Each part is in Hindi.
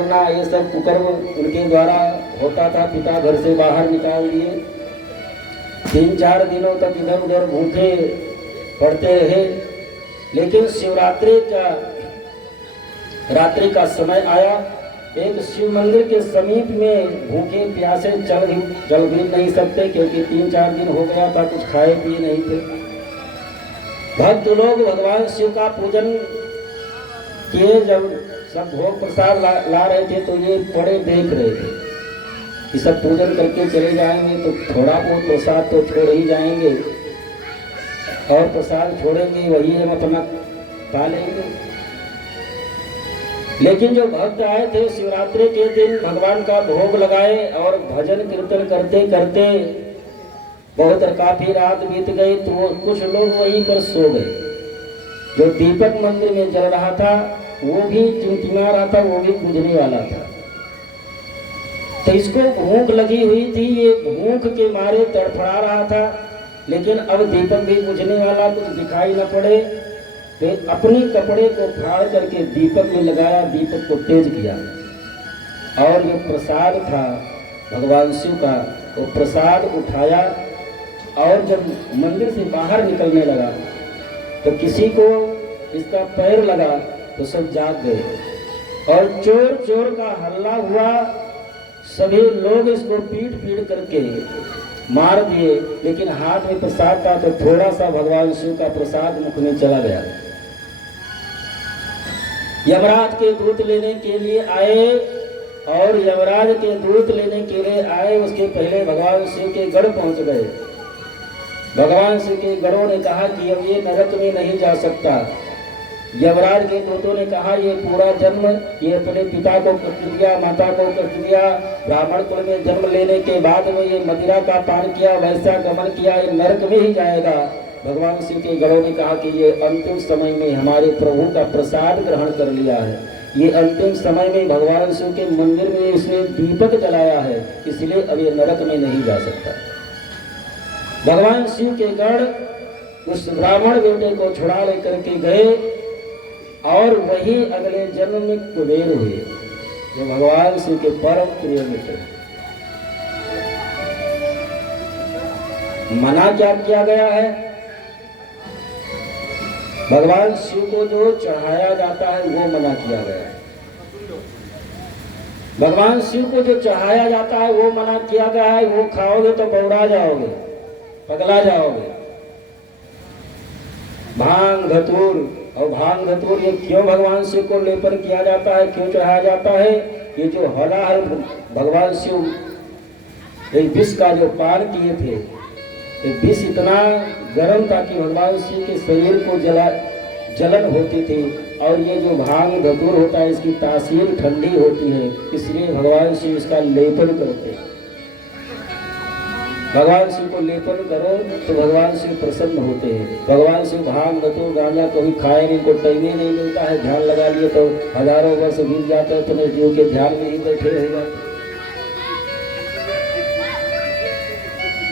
करना, ये सब कुकर्म उनके द्वारा होता था। पिता घर से बाहर निकाल दिए, 3-4 दिनों तक इधर उधर भूखे पड़ते रहे। लेकिन रात्रि का समय आया, एक शिव मंदिर के समीप में भूखे प्यासे चल भी नहीं सकते, क्योंकि 3-4 दिन हो गया था, कुछ खाए पिए नहीं थे। भक्त लोग भगवान शिव का पूजन किए, जब सब भोग प्रसाद ला रहे थे तो ये पड़े देख रहे थे कि सब पूजन करके चले जाएंगे तो थोड़ा बहुत प्रसाद तो छोड़ ही जाएंगे, और प्रसाद छोड़ेंगे वही हम अपना पा लेंगे। लेकिन जो भक्त आए थे शिवरात्रि के दिन भगवान का भोग लगाए और भजन कीर्तन करते करते बहुत काफी रात बीत गई, तो कुछ लोग वहीं पर सो गए। जो दीपक मंदिर में जल रहा था वो भी टिमटिमा रहा था, वो भी बुझने वाला था। तो इसको भूख लगी हुई थी, ये भूख के मारे तड़फड़ा रहा था। लेकिन अब दीपक भी बुझने वाला, कुछ दिखाई न पड़े, तो अपने कपड़े को फाड़ करके दीपक में लगाया, दीपक को तेज किया, और जो प्रसाद था भगवान शिव का वो प्रसाद उठाया, और जब मंदिर से बाहर निकलने लगा तो किसी को इसका पैर लगा तो सब जाग गए, और चोर चोर का हल्ला हुआ। सभी लोग इसको पीट पीट करके मार दिए, लेकिन हाथ में प्रसाद था तो थोड़ा सा भगवान शिव का प्रसाद मुख में चला गया। यमराज के दूत लेने के लिए आए, और यमराज के दूत लेने के लिए आए उसके पहले भगवान शिव के गढ़ पहुंच गए। भगवान शिव के गढ़ों ने कहा कि अब ये नरक में नहीं जा सकता। यमराज के दूतों ने कहा ये पूरा जन्म ये अपने पिता को कष्ट दिया, माता को कष्ट दिया, ब्राह्मण कुल में जन्म लेने के बाद वो ये मदिरा का पान किया, वैसा गमन किया, ये नरक में ही जाएगा। भगवान शिव के गढ़ों ने कहा कि ये अंतिम समय में हमारे प्रभु का प्रसाद ग्रहण कर लिया है, ये अंतिम समय में भगवान शिव के मंदिर में इसने दीपक जलाया है, इसलिए अब ये नरक में नहीं जा सकता। भगवान शिव के गढ़ उस ब्राह्मण बेटे को छुड़ा लेकर के गए, और वही अगले जन्म में कुबेर हुए, जो भगवान शिव के परम प्रिय मित्र। मना क्या किया गया है? भगवान शिव को जो चढ़ाया जाता है वो मना किया गया है। भगवान शिव को जो चढ़ाया जाता है वो मना किया गया है। वो खाओगे तो बौरा जाओगे, पगला जाओगे। भांग धतूर, और भांग धतूर ये क्यों भगवान शिव को लेपन किया जाता है, क्यों चढ़ाया जाता है? ये जो हला है भगवान शिव एक विष का जो पान किए थे, एक विष इतना गर्म था कि भगवान शिव के शरीर को जलन होती थी, और ये जो भांग धतूर होता है इसकी तासीर ठंडी होती है, इसलिए भगवान शिव इसका लेपन करते हैं। भगवान शिव को लेपन करो तो भगवान शिव प्रसन्न होते हैं। भगवान शिव भांग धतूर गांजा कभी खाए नहीं, को टाइम ही नहीं मिलता है, ध्यान लगा लिए तो हजारों वर्ष बीत जाते हैं, तुम्हें जीव के ध्यान में ही बैठे रह जाते।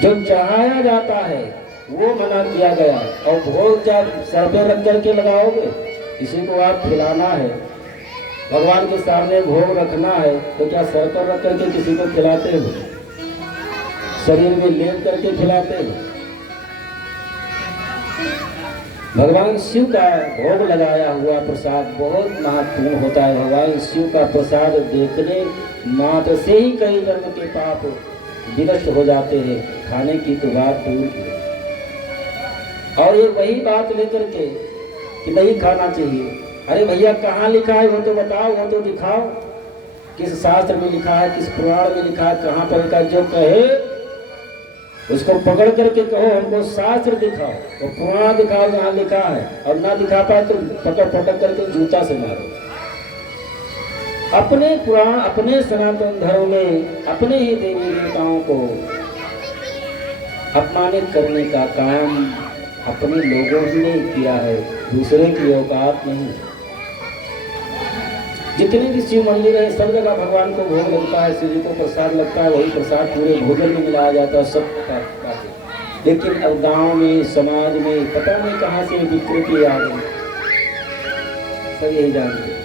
जो चढ़ाया जाता है वो मना किया गया, और भोग क्या सर पे रख करके लगाओगे? किसी को आप खिलाना है, भगवान के सामने भोग रखना है, तो क्या सर पर रख करके किसी को खिलाते हो? शरीर में लेप करके खिलाते हैं। भगवान शिव का भोग लगाया हुआ प्रसाद बहुत महत्वपूर्ण होता है। भगवान शिव का प्रसाद देखने मात्र से ही कई जन्म के पाप विनष्ट हो जाते हैं, खाने की तो बात दूर की। और ये वही बात लेकर के कि नहीं खाना चाहिए। अरे भैया कहाँ लिखा है वो तो बताओ, वो तो दिखाओ, किस शास्त्र में लिखा है, किस पुराण में लिखा है, कहाँ पर लिखा? जो कहे उसको पकड़ करके कहो हमको शास्त्र दिखाओ, तो पुराण दिखाओ जहाँ लिखा है, और ना दिखा पाए तो पटक करके जूता से मारो। अपने पुराण, अपने सनातन धर्म में अपने ही देवी देवताओं को अपमानित करने का काम अपने लोगों ने किया है, दूसरे की औकात नहीं। जितने भी शिव मंदिर है सब जगह भगवान को भोग लगता है, शिव जी को प्रसाद लगता है, वही प्रसाद पूरे भोजन में मिलाया जाता है सब का। लेकिन अब गांव में, समाज में पता नहीं कहाँ से विकृति आ गई, सब यही जानते।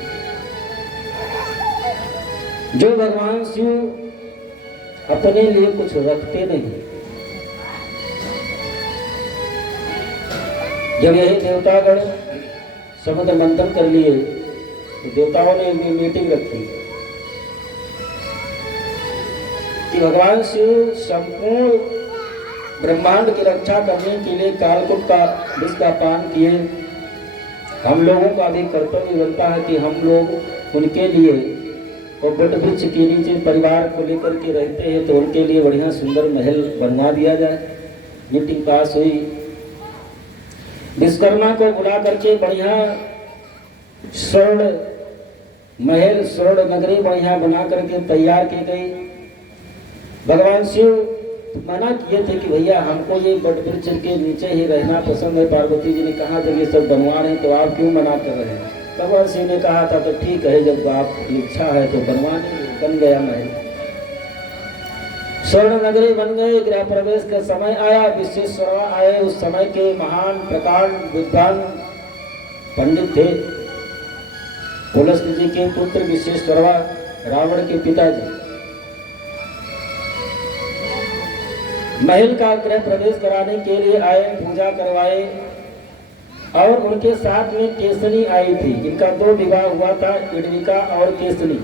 जो भगवान शिव अपने लिए कुछ रखते नहीं। जब यही देवतागण समुद्र मंथन कर लिए तो देवताओं ने भी मीटिंग रखी कि भगवान शिव संपूर्ण ब्रह्मांड की रक्षा करने के लिए कालकूट का विष का पान किए। हम लोगों का भी कर्तव्य बनता है कि हम लोग उनके लिए, और वट वृक्ष के नीचे परिवार को लेकर के रहते हैं तो उनके लिए बढ़िया सुंदर महल बनवा दिया जाए। मीटिंग पास हुई, विश्वकर्मा को बुला करके बढ़िया स्वर्ण महल, स्वर्ण नगरी बढ़िया बना करके तैयार की गई। भगवान शिव मना किए थे कि भैया हमको ये वट वृक्ष के नीचे ही रहना पसंद है। पार्वती जी ने कहा जब ये सब बनवा रहे हैं तो आप क्यों मना कर रहे हैं? भगवान शिव ने कहा था तो ठीक है, जब आपकी इच्छा है तो बनवाने। बन गया महल, स्वर्ण नगरी बन गई। गृह प्रवेश का समय आया, विश्वेश्वरवा आए। उस समय के महान प्रकांड विद्वान पंडित थे। पुलस्त्य जी के पुत्र विश्वेश्वरवा, रावण के पिताजी। महल का गृह प्रवेश कराने के लिए आए, पूजा करवाए और उनके साथ में केसनी आई थी। इनका 2 विवाह हुआ था, इडविका और केसनी।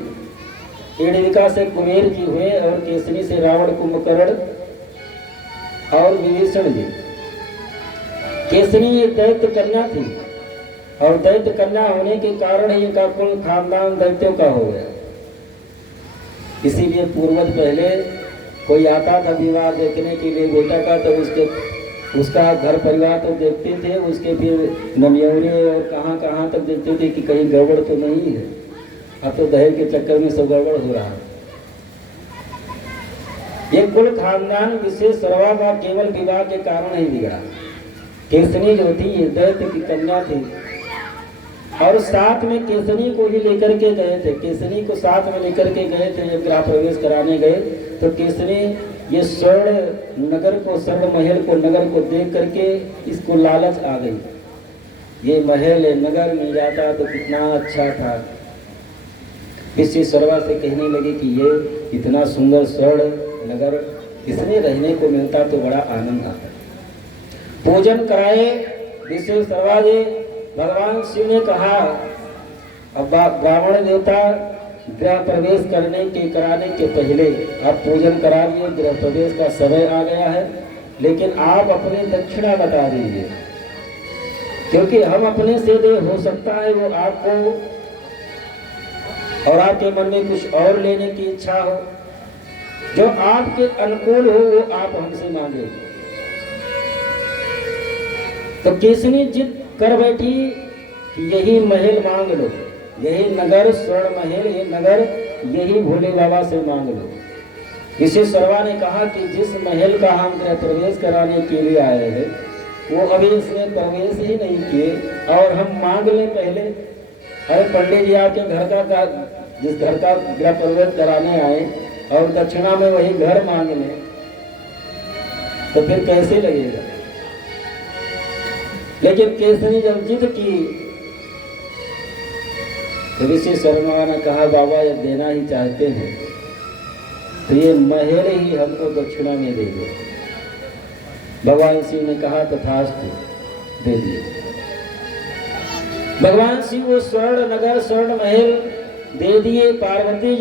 इडविका से कुबेर जी हुए और केसनी से रावण, कुंभकर्ण और विभीषण जी। केसनी एक दैत्य कन्या थी और दैत्य कन्या होने के कारण ही इनका कुल खानदान दैत्यों का हो गया। इसीलिए पूर्वज पहले कोई आता था विवाह देखने के लिए बेटा का तो उसका घर परिवार तो देखते थे, उसके फिर ननियौरे और कहाँ तक देखते थे कि कहीं गड़बड़ तो नहीं है। अब तो दहेज के चक्कर में सब गड़बड़ हो रहा है। ये कुल खानदान विश्वेश्वरवा का केवल विवाह के कारण ही बिगड़ा। केसनी जो थी ये दैत्य की कन्या थी और साथ में केसनी को ही लेकर के गए थे। केसनी को साथ में लेकर के गए थे। जब गृह प्रवेश कराने गए तो केसनी ये स्वर्ण नगर को, स्वर्ण महल को, नगर को देख करके इसको लालच आ गई। ये महल नगर मिल जाता तो कितना अच्छा था। विश्वेश्वरवा से कहने लगे कि ये इतना सुंदर स्वर्ण नगर इसमें रहने को मिलता तो बड़ा आनंद आता। पूजन कराए विश्वेश्वरवा जी। भगवान शिव ने कहा अब ब्राह्मण देवता गृह प्रवेश कराने के पहले आप पूजन करा दिए, गृह प्रवेश का समय आ गया है, लेकिन आप अपनी दक्षिणा बता दीजिए, क्योंकि हम अपने से दे, हो सकता है वो आपको और आपके मन में कुछ और लेने की इच्छा हो, जो आपके अनुकूल हो वो आप हमसे मांगे। तो केसनी जिद कर बैठी कि यही महल मांग लो, यही नगर, स्वर्ण महल, ये नगर यही भोले बाबा से मांग लो। विश्वेश्वरवा ने कहा कि जिस महल का हम गृह प्रवेश कराने के लिए आए हैं वो अभी इसने प्रवेश ही नहीं किए और हम मांग लें पहले। अरे पंडित जी आपके घर का जिस घर का गृह प्रवेश कराने आए और दक्षिणा में वही घर मांग लें तो फिर कैसे लगेगा। लेकिन केसनी जब जिद की तो विश्वेश्वरवा ने कहा बाबा जब देना ही चाहते हैं तो ये महल ही हमको दक्षिणा में दे दो। भगवान शिव ने कहा तथास्तु, दे दिए। भगवान शिव वो स्वर्ण नगर, स्वर्ण महल दे दिए। पार्वती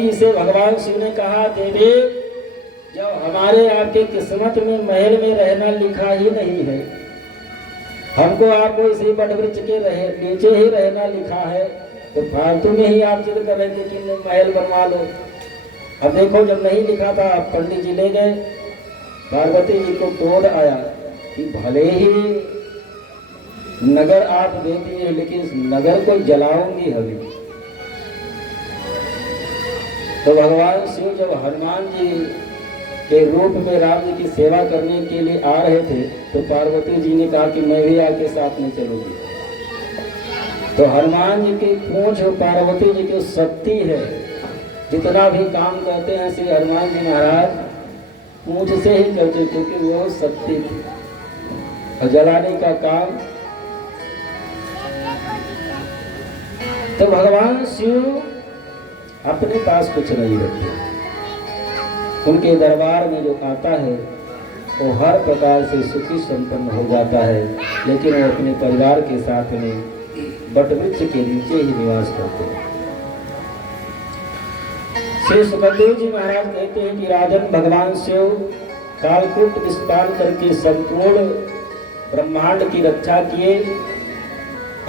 जी से भगवान शिव ने कहा देवी, जब हमारे आपके किस्मत में महल में रहना लिखा ही नहीं है, हमको आपको इसी वट वृक्ष के नीचे ही रहना लिखा है, तो फालतू में ही आप जिद कर रहे थे कि महल बनवा लो। अब देखो जब नहीं लिखा था पंडित जी ले गए, पार्वती जी को क्रोध आया कि भले ही नगर आप दे दिए लेकिन इस नगर को जलाऊंगी अभी। तो भगवान शिव जब हनुमान जी के रूप में राम जी की सेवा करने के लिए आ रहे थे तो पार्वती जी ने कहा कि मैं भी आपके साथ में चलूंगी। तो हनुमान जी की पूंछ पार्वती जी की शक्ति है, जितना भी काम करते हैं श्री हनुमान जी महाराज पूंछ से ही करते, क्योंकि वो शक्ति थी। और जलाने का काम तो भगवान शिव अपने पास कुछ नहीं रखते। उनके दरबार में जो आता है वो हर प्रकार से सुखी संपन्न हो जाता है, लेकिन वो अपने परिवार के साथ में बटवृक्ष के नीचे ही निवास करते हैं। श्री सुखदेव जी महाराज कहते हैं कि राजन भगवान शिव कालकूट विस्तार करके संपूर्ण ब्रह्मांड की रक्षा किए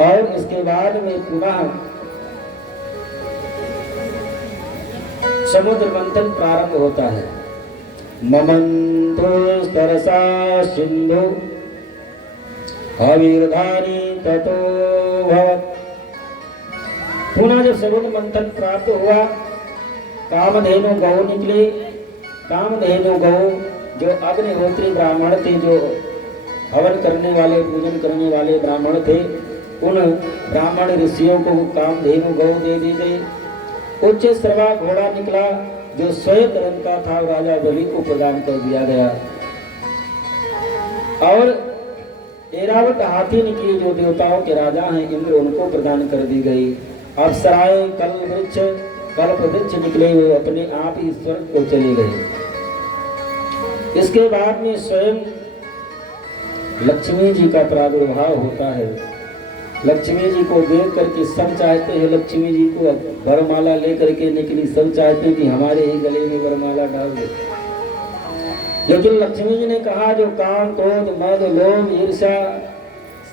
और उसके बाद में पुनः समुद्र मंथन प्रारंभ होता है। ममंतो तरसा सिंधु अविर्धानी ततो भवत्। पुनः जब समुद्र मंथन प्राप्त हुआ, कामधेनु गौ निकले। कामधेनु गौ जो अग्निहोत्री ब्राह्मण थे, जो हवन करने वाले पूजन करने वाले ब्राह्मण थे, उन ब्राह्मण ऋषियों को कामधेनु गौ दे दी गई। उच्च श्रवा घोड़ा निकला जो श्वेत रंग का था, राजा बलि को प्रदान कर दिया गया। और ऐरावत हाथी निकली जो देवताओं के राजा हैं इंद्र, उनको प्रदान कर दी गई। अप्सराएं कल्प वृक्ष निकले हुए अपने आप ही स्वर्ग को चले गए। इसके बाद में स्वयं लक्ष्मी जी का प्रादुर्भाव होता है। लक्ष्मी जी को देख करके सब चाहते हैं, लक्ष्मी जी को वरमाला लेकर के निकली, सब चाहते हैं कि हमारे ही गले में वरमाला डाल दे। लेकिन लक्ष्मी जी ने कहा जो काम क्रोध मद लोभ ईर्ष्या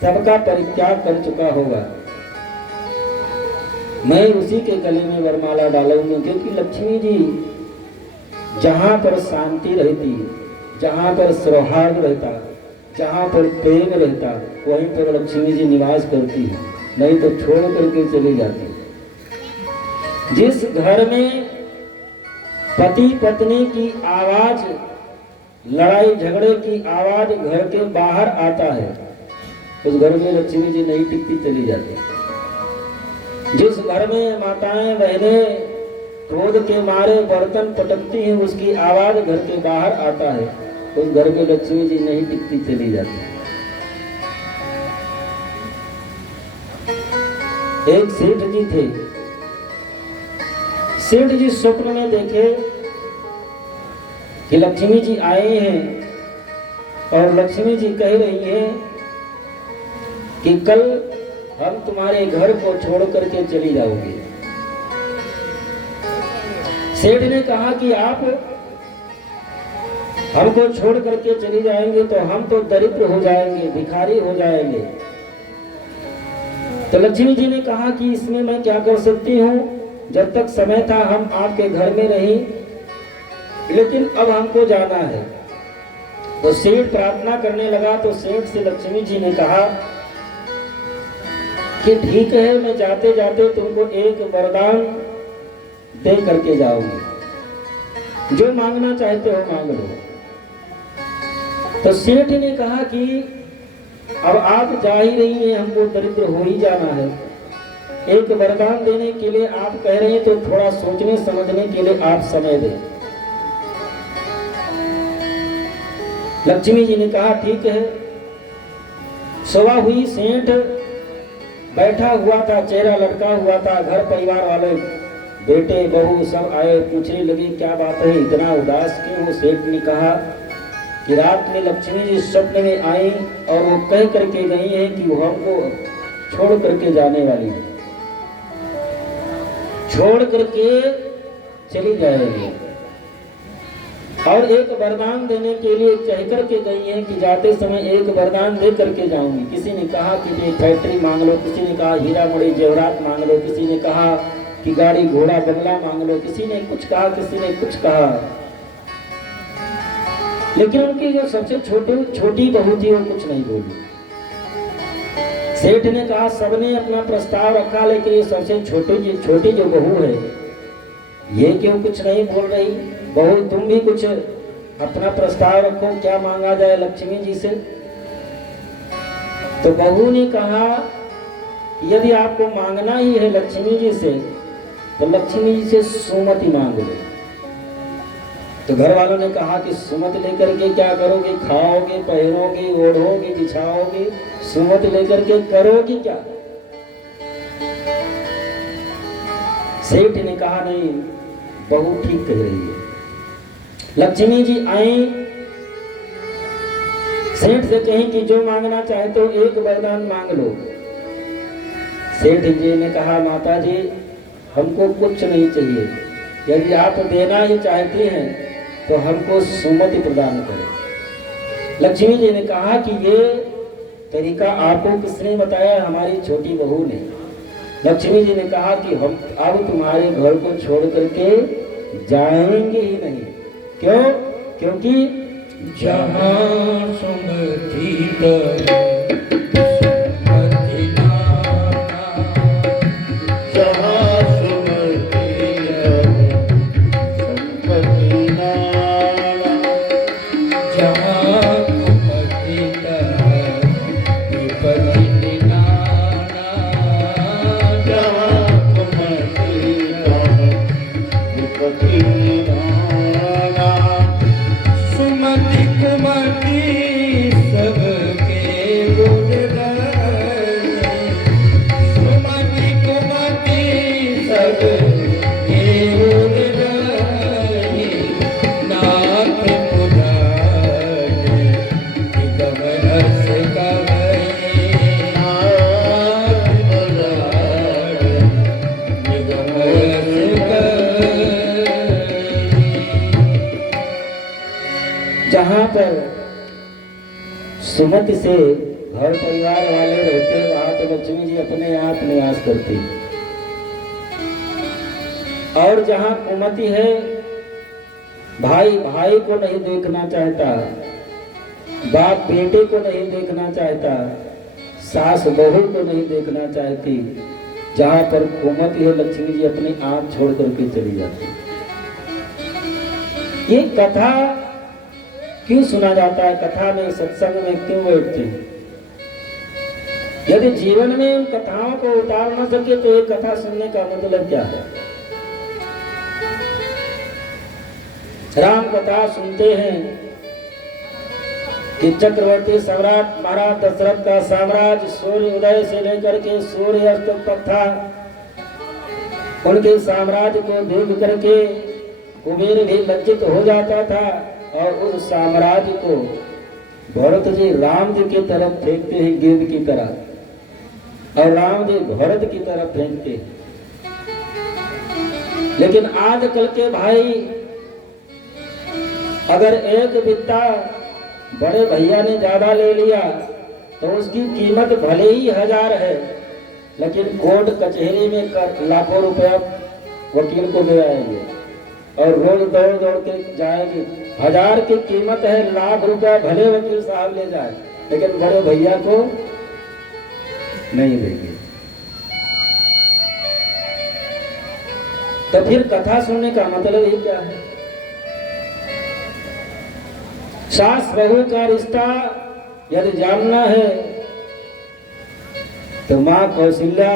सबका परित्याग कर चुका होगा, मैं उसी के गले में वरमाला डालूंगी। क्योंकि लक्ष्मी जी जहां पर शांति रहती, जहां पर सौहार्द रहता, जहां पर प्रेम रहता, वहीं पर लक्ष्मी जी निवास करती है, नहीं तो छोड़ करके चली जाती। जिस घर में पति पत्नी की आवाज, लड़ाई झगड़े की आवाज घर के बाहर आता है, उस घर में लक्ष्मी जी नहीं टिकती, चली जाती। जिस घर में माताएं बहनें क्रोध के मारे बर्तन पटकती हैं, उसकी आवाज घर के बाहर आता है, उस घर में लक्ष्मी जी नहीं टिकती, चली जाती। एक सेठ जी थे। सेठ जी स्वप्न में देखे कि लक्ष्मी जी आए हैं और लक्ष्मी जी कह रही हैं कि कल हम तुम्हारे घर को छोड़ करके चली जाओगे। सेठ ने कहा कि आप हमको छोड़ करके चली जाएंगे तो हम तो दरिद्र हो जाएंगे, भिखारी हो जाएंगे। तो लक्ष्मी जी ने कहा कि इसमें मैं क्या कर सकती हूँ, जब तक समय था हम आपके घर में रही, लेकिन अब हमको जाना है। तो सेठ प्रार्थना करने लगा। तो सेठ से लक्ष्मी जी ने कहा कि ठीक है, मैं जाते जाते तुमको एक वरदान दे करके जाऊंगी, जो मांगना चाहते हो मांग लो। तो सेठ ने कहा कि अब आप जा ही रही हैं, हमको दरिद्र हो ही जाना है, एक वरदान देने के लिए आप कह रहे हैं, तो थोड़ा सोचने समझने के लिए आप समय दें। लक्ष्मी जी ने कहा ठीक है। सुबह हुई, सेठ बैठा हुआ था, चेहरा लटका हुआ था। घर परिवार वाले बेटे बहू सब आए, पूछने लगे क्या बात है, इतना उदास क्यों हो। सेठ ने कहा कि रात में लक्ष्मी जी स्वप्न में आई और वो कह करके गई है कि वो हमको छोड़ करके जाने वाली है, छोड़ करके चली जाएगी। और एक वरदान देने के लिए कह करके गई है कि जाते समय एक वरदान दे करके जाऊंगी। किसी ने कहा कि ये फैक्ट्री मांग लो, किसी ने कहा हीरा मणि जेवरात मांग लो, किसी ने कहा कि गाड़ी घोड़ा बंगला मांग लो, किसी ने कुछ कहा, किसी ने कुछ कहा। लेकिन उनकी जो सबसे छोटी बहू थी वो कुछ नहीं बोली। सेठ ने कहा सबने अपना प्रस्ताव रखा, लेकिन ये सबसे छोटी जो बहू है ये क्यों कुछ नहीं बोल रही। बहू तुम भी कुछ अपना प्रस्ताव रखो, क्या मांगा जाए लक्ष्मी जी से। तो बहू ने कहा यदि आपको मांगना ही है लक्ष्मी जी से, तो लक्ष्मी जी से सुमति मांग लो। तो घर वालों ने कहा कि सुमति लेकर के क्या करोगे, खाओगे, पहनोगे, ओढ़ोगे, बिछाओगे, सुमति लेकर के करोगी क्या। सेठ ने कहा नहीं, बहू ठीक कह रही है। लक्ष्मी जी आई, सेठ से कहीं कि जो मांगना चाहे तो एक वरदान मांग लो। सेठ जी ने कहा माता जी हमको कुछ नहीं चाहिए, यदि आप देना ही चाहती हैं तो हमको सुमति प्रदान करें। लक्ष्मी जी ने कहा कि ये तरीका आपको किसने बताया? हमारी छोटी बहू ने। लक्ष्मी जी ने कहा कि हम अब तुम्हारे घर को छोड़ करके जाएंगे ही नहीं। क्यों? क्योंकि जहाँ सुमति जहाँ पर सुमति से घर परिवार वाले रहते वहां तो लक्ष्मी जी अपने आप निवास करती। और जहाँ कुमति है, भाई भाई को नहीं देखना चाहता, बाप बेटे को नहीं देखना चाहता, सास बहू को नहीं देखना चाहती, जहाँ पर कुमति है लक्ष्मी जी अपने आप छोड़ करके चली जाती। ये कथा क्यों सुना जाता है? कथा में सत्संग में क्यों बैठते हैं? यदि जीवन में उन कथाओं को उतार न सके तो ये कथा सुनने का मतलब क्या है? राम कथा सुनते हैं कि चक्रवर्ती सम्राट महाराज दशरथ का साम्राज्य सूर्य उदय से लेकर के सूर्य अस्त तक था। उनके साम्राज्य को देख करके कुबेर भी लज्जित हो जाता था और उस साम्राज्य को भरत जी राम जी की तरफ फेंकते हैं गेंद की तरह, और राम जी भरत की तरफ फेंकते हैं। लेकिन आजकल के भाई, अगर एक बित्ता बड़े भैया ने ज्यादा ले लिया तो उसकी कीमत भले ही 1000 है, लेकिन कोर्ट कचहरी में लाखों रुपया वकील को दे आएंगे और रोज दौड़ दौड़ के जाएगी। 1000 की कीमत है, लाख रुपया भले वकील साहब ले जाए, लेकिन बड़े भैया को नहीं देंगे। तो फिर कथा सुनने का मतलब ही क्या है? सास बहू का रिश्ता यदि जानना है तो माँ कौशल्या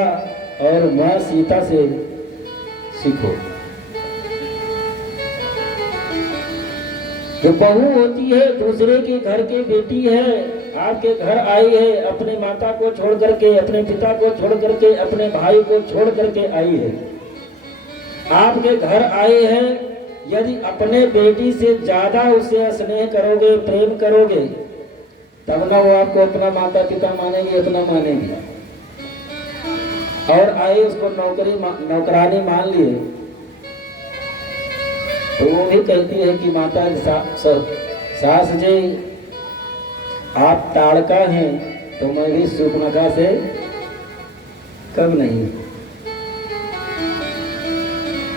और माँ सीता से सीखो। जो बहू होती है दूसरे के घर की बेटी है, आपके घर आई है, अपने माता को छोड़ करके, अपने पिता को छोड़ करके, अपने भाई को छोड़ करके आई है, आपके घर आई है। यदि अपने बेटी से ज्यादा उसे स्नेह करोगे, प्रेम करोगे, तब ना वो आपको अपना माता पिता मानेगी, अपना मानेगी। और आए उसको नौकरानी मान लिए तो वो भी कहती है कि माता सास जी आप ताड़का हैं तो मैं भी सूर्पनखा से कम नहीं।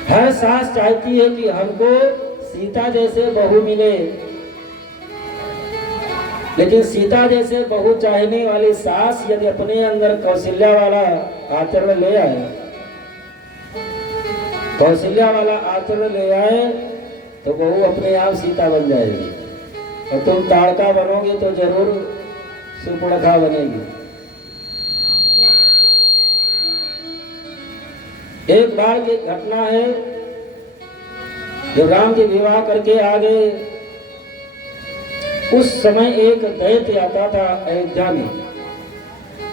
हर सास चाहती है कि हमको सीता जैसे बहू मिले, लेकिन सीता जैसे बहू चाहने वाली सास यदि अपने अंदर कौशल्या वाला आचरण ले आए, कौशल्या वाला आचरण ले आए तो बहू अपने आप सीता बन जाएगी, और तुम ताड़का बनोगे तो जरूर सूर्पनखा बनेगी। एक बार की घटना है, जब राम जी विवाह करके आ गए, उस समय एक दैत्य आता था अयोध्या में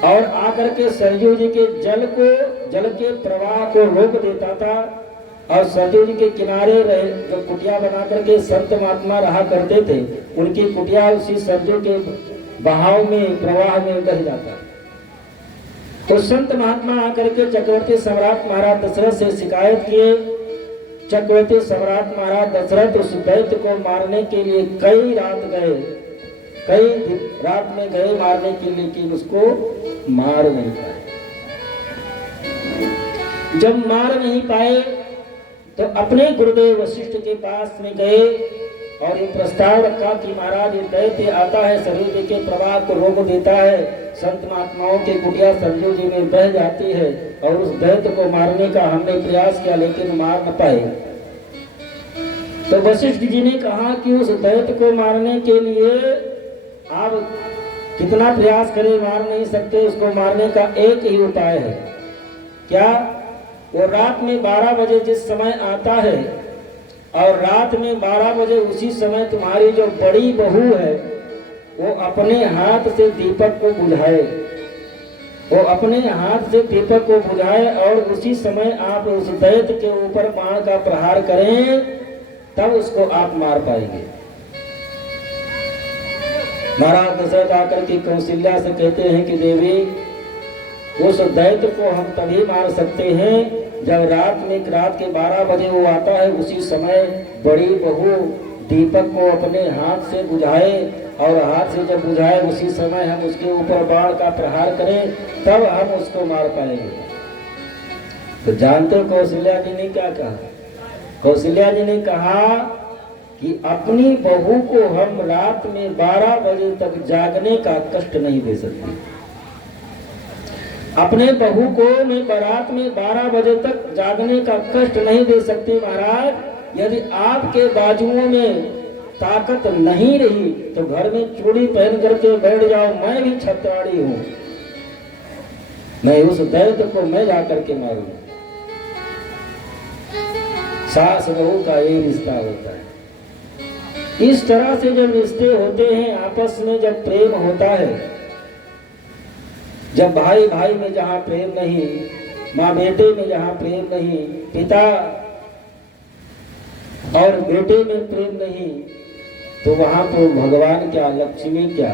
और आकर के सरयू जी के जल के प्रवाह को रोक देता था और सरजू जी के किनारे रहे जो कुटिया बना करके संत महात्मा रहा करते थे, उनकी कुटिया उसी सरजू के बहाव में प्रवाह में बह जाता। तो संत महात्मा आकर के चक्रवर्ती सम्राट महाराज दशरथ से शिकायत किए। चक्रवर्ती सम्राट महाराज दशरथ उस दैत्य को मारने के लिए कई रात में गए मारने के लिए, लेकिन उसको मार नहीं पाए। जब मार नहीं पाए तो अपने गुरुदेव वशिष्ठ के पास में गए और ये प्रस्ताव रखा कि महाराज ये दैत्य आता है, शरीर के प्रवाह को रोक देता है, संत महात्माओं के कुटिया सरजू जी में बह जाती है और उस दैत्य को मारने का हमने प्रयास किया लेकिन मार न पाए। तो वशिष्ठ जी ने कहा कि उस दैत्य को मारने के लिए आप कितना प्रयास करें मार नहीं सकते, उसको मारने का एक ही उपाय है। क्या? वो रात में 12 बजे जिस समय आता है और रात में 12 बजे उसी समय तुम्हारी जो बड़ी बहू है वो अपने हाथ से दीपक को बुझाए, वो अपने हाथ से दीपक को बुझाए और उसी समय आप उस दैत्य के ऊपर बाण का प्रहार करें, तब उसको आप मार पाएंगे। महाराज दशरथ आकर के कौशल्या से कहते हैं कि देवी, उस दैत्य को हम तभी मार सकते हैं जब रात के 12 बजे वो आता है, उसी समय बड़ी बहू दीपक को अपने हाथ से बुझाए और हाथ से जब बुझाए उसी समय हम उसके ऊपर बाण का प्रहार करें, तब हम उसको मार पाएंगे। तो जानते हो कौशल्या जी ने क्या कहा? कौशल्या जी ने कहा कि अपनी बहू को हम रात में 12 बजे तक जागने का कष्ट नहीं दे सकते। अपने बहू को मैं बारात में 12 बजे तक जागने का कष्ट नहीं दे सकती महाराज। यदि आपके बाजुओं में ताकत नहीं रही तो घर में चूड़ी पहन करके बैठ जाओ, मैं भी छत्राड़ी हूं, मैं उस दैत्य को मैं जाकर के मारूं। सास बहू का ये रिश्ता होता है। इस तरह से जब रिश्ते होते हैं आपस में, जब प्रेम होता है, जब भाई भाई में जहाँ प्रेम नहीं, माँ बेटे में जहाँ प्रेम नहीं, पिता और बेटे में प्रेम नहीं, तो वहां पर भगवान क्या, लक्ष्मी क्या,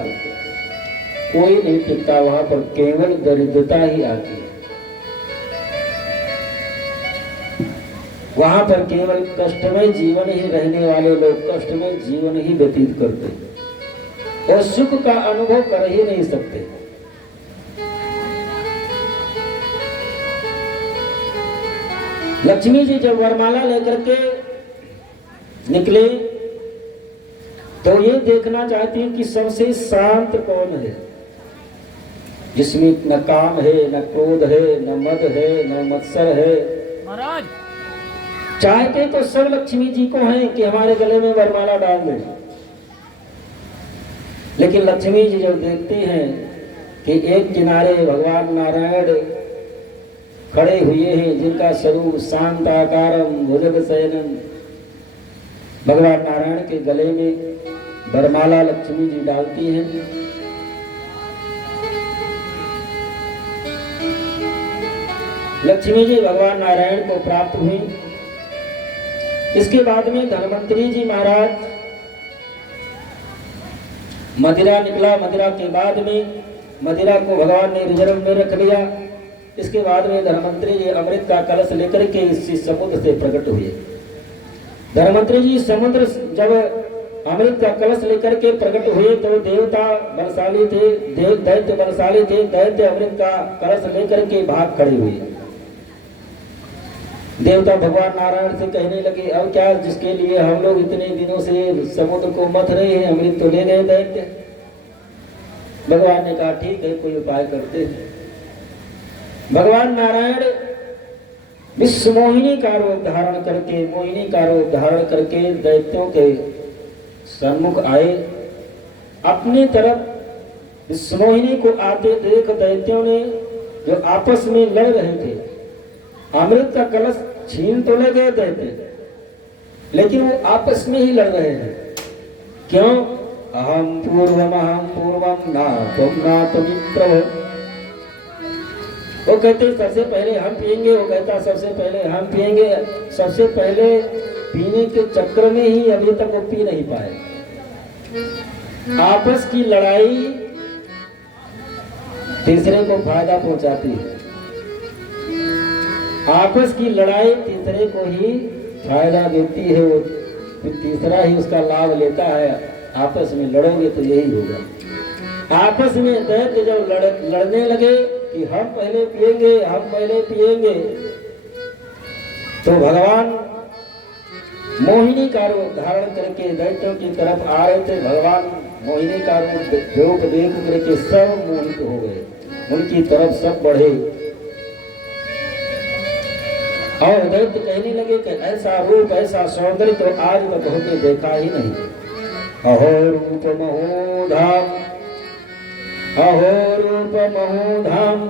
कोई नहीं टिकता। वहां पर केवल दरिद्रता ही आती है। वहां पर केवल कष्टमय जीवन ही रहने वाले लोग कष्टमय जीवन ही व्यतीत करते और सुख का अनुभव कर ही नहीं सकते। लक्ष्मी जी जब वरमाला लेकर के निकले तो ये देखना चाहती हैं कि सबसे शांत कौन है, जिसमें न काम है, न क्रोध है, न मद है, न मत्सर है। महाराज चाहते तो सब लक्ष्मी जी को हैं कि हमारे गले में वरमाला डाल दें, लेकिन लक्ष्मी जी जब देखते हैं कि एक किनारे भगवान नारायण खड़े हुए हैं जिनका स्वरूप शांत आकारम भुजग शयनम, भगवान नारायण के गले में वरमाला लक्ष्मी जी डालती हैं। लक्ष्मी जी भगवान नारायण को प्राप्त हुई। इसके बाद में धन्वंतरी जी महाराज मदिरा निकला। मदिरा के बाद में मदिरा को भगवान ने रिजर्व में रख लिया। इसके बाद में धन्वंतरी जी अमृत का कलश लेकर के इसी समुद्र से प्रकट हुए। धन्वंतरी जी समुद्र जब अमृत का कलश लेकर के प्रकट हुए तो देवता बलशाली थे, दैत्य बलशाली थे। दैत्य अमृत का कलश लेकर के भाग खड़े हुए। देवता भगवान नारायण से कहने लगे, अब क्या, जिसके लिए हम लोग इतने दिनों से समुद्र को मथ रहे हैं, अमृत तो ले गए दैत्य। भगवान ने कहा ठीक है, कोई उपाय करते हैं। भगवान नारायण विश्व मोहिनी का रूप धारण करके, मोहिनी का रूप धारण करके दैत्यों के सन्मुख आए। अपनी तरफ विश्व मोहिनी को आते देख दैत्यों ने जो आपस में लड़ रहे थे, अमृत का कलश छीन तो ले गए दैत्य, लेकिन वो आपस में ही लड़ रहे हैं। क्यों? अहम पूर्वम ना तुम ना तुम प्रभु। वो कहते सबसे पहले हम पिएंगे, वो कहता सबसे पहले हम पिएंगे। सबसे पहले पीने के चक्कर में ही अभी तक वो पी नहीं पाए। आपस की लड़ाई तीसरे को फायदा पहुंचाती है, आपस की लड़ाई तीसरे को ही फायदा देती है, वो तीसरा ही उसका लाभ लेता है। आपस में लड़ोगे तो यही होगा। आपस में दैत्य जब लड़ने लगे कि हम पहले पिएंगे, हम पहले पिएंगे, तो भगवान मोहिनी का रूप धारण करके दैत्यों की तरफ आ रहे थे। भगवान मोहिनी का रूप देख करके सब मोहित हो गए, उनकी तरफ सब बढ़े और दैत्य कहने लगे कि ऐसा रूप ऐसा सौंदर्य तो आज तक होके देखा ही नहीं। अहो रूप महोधाम, अहो रूप महोधाम,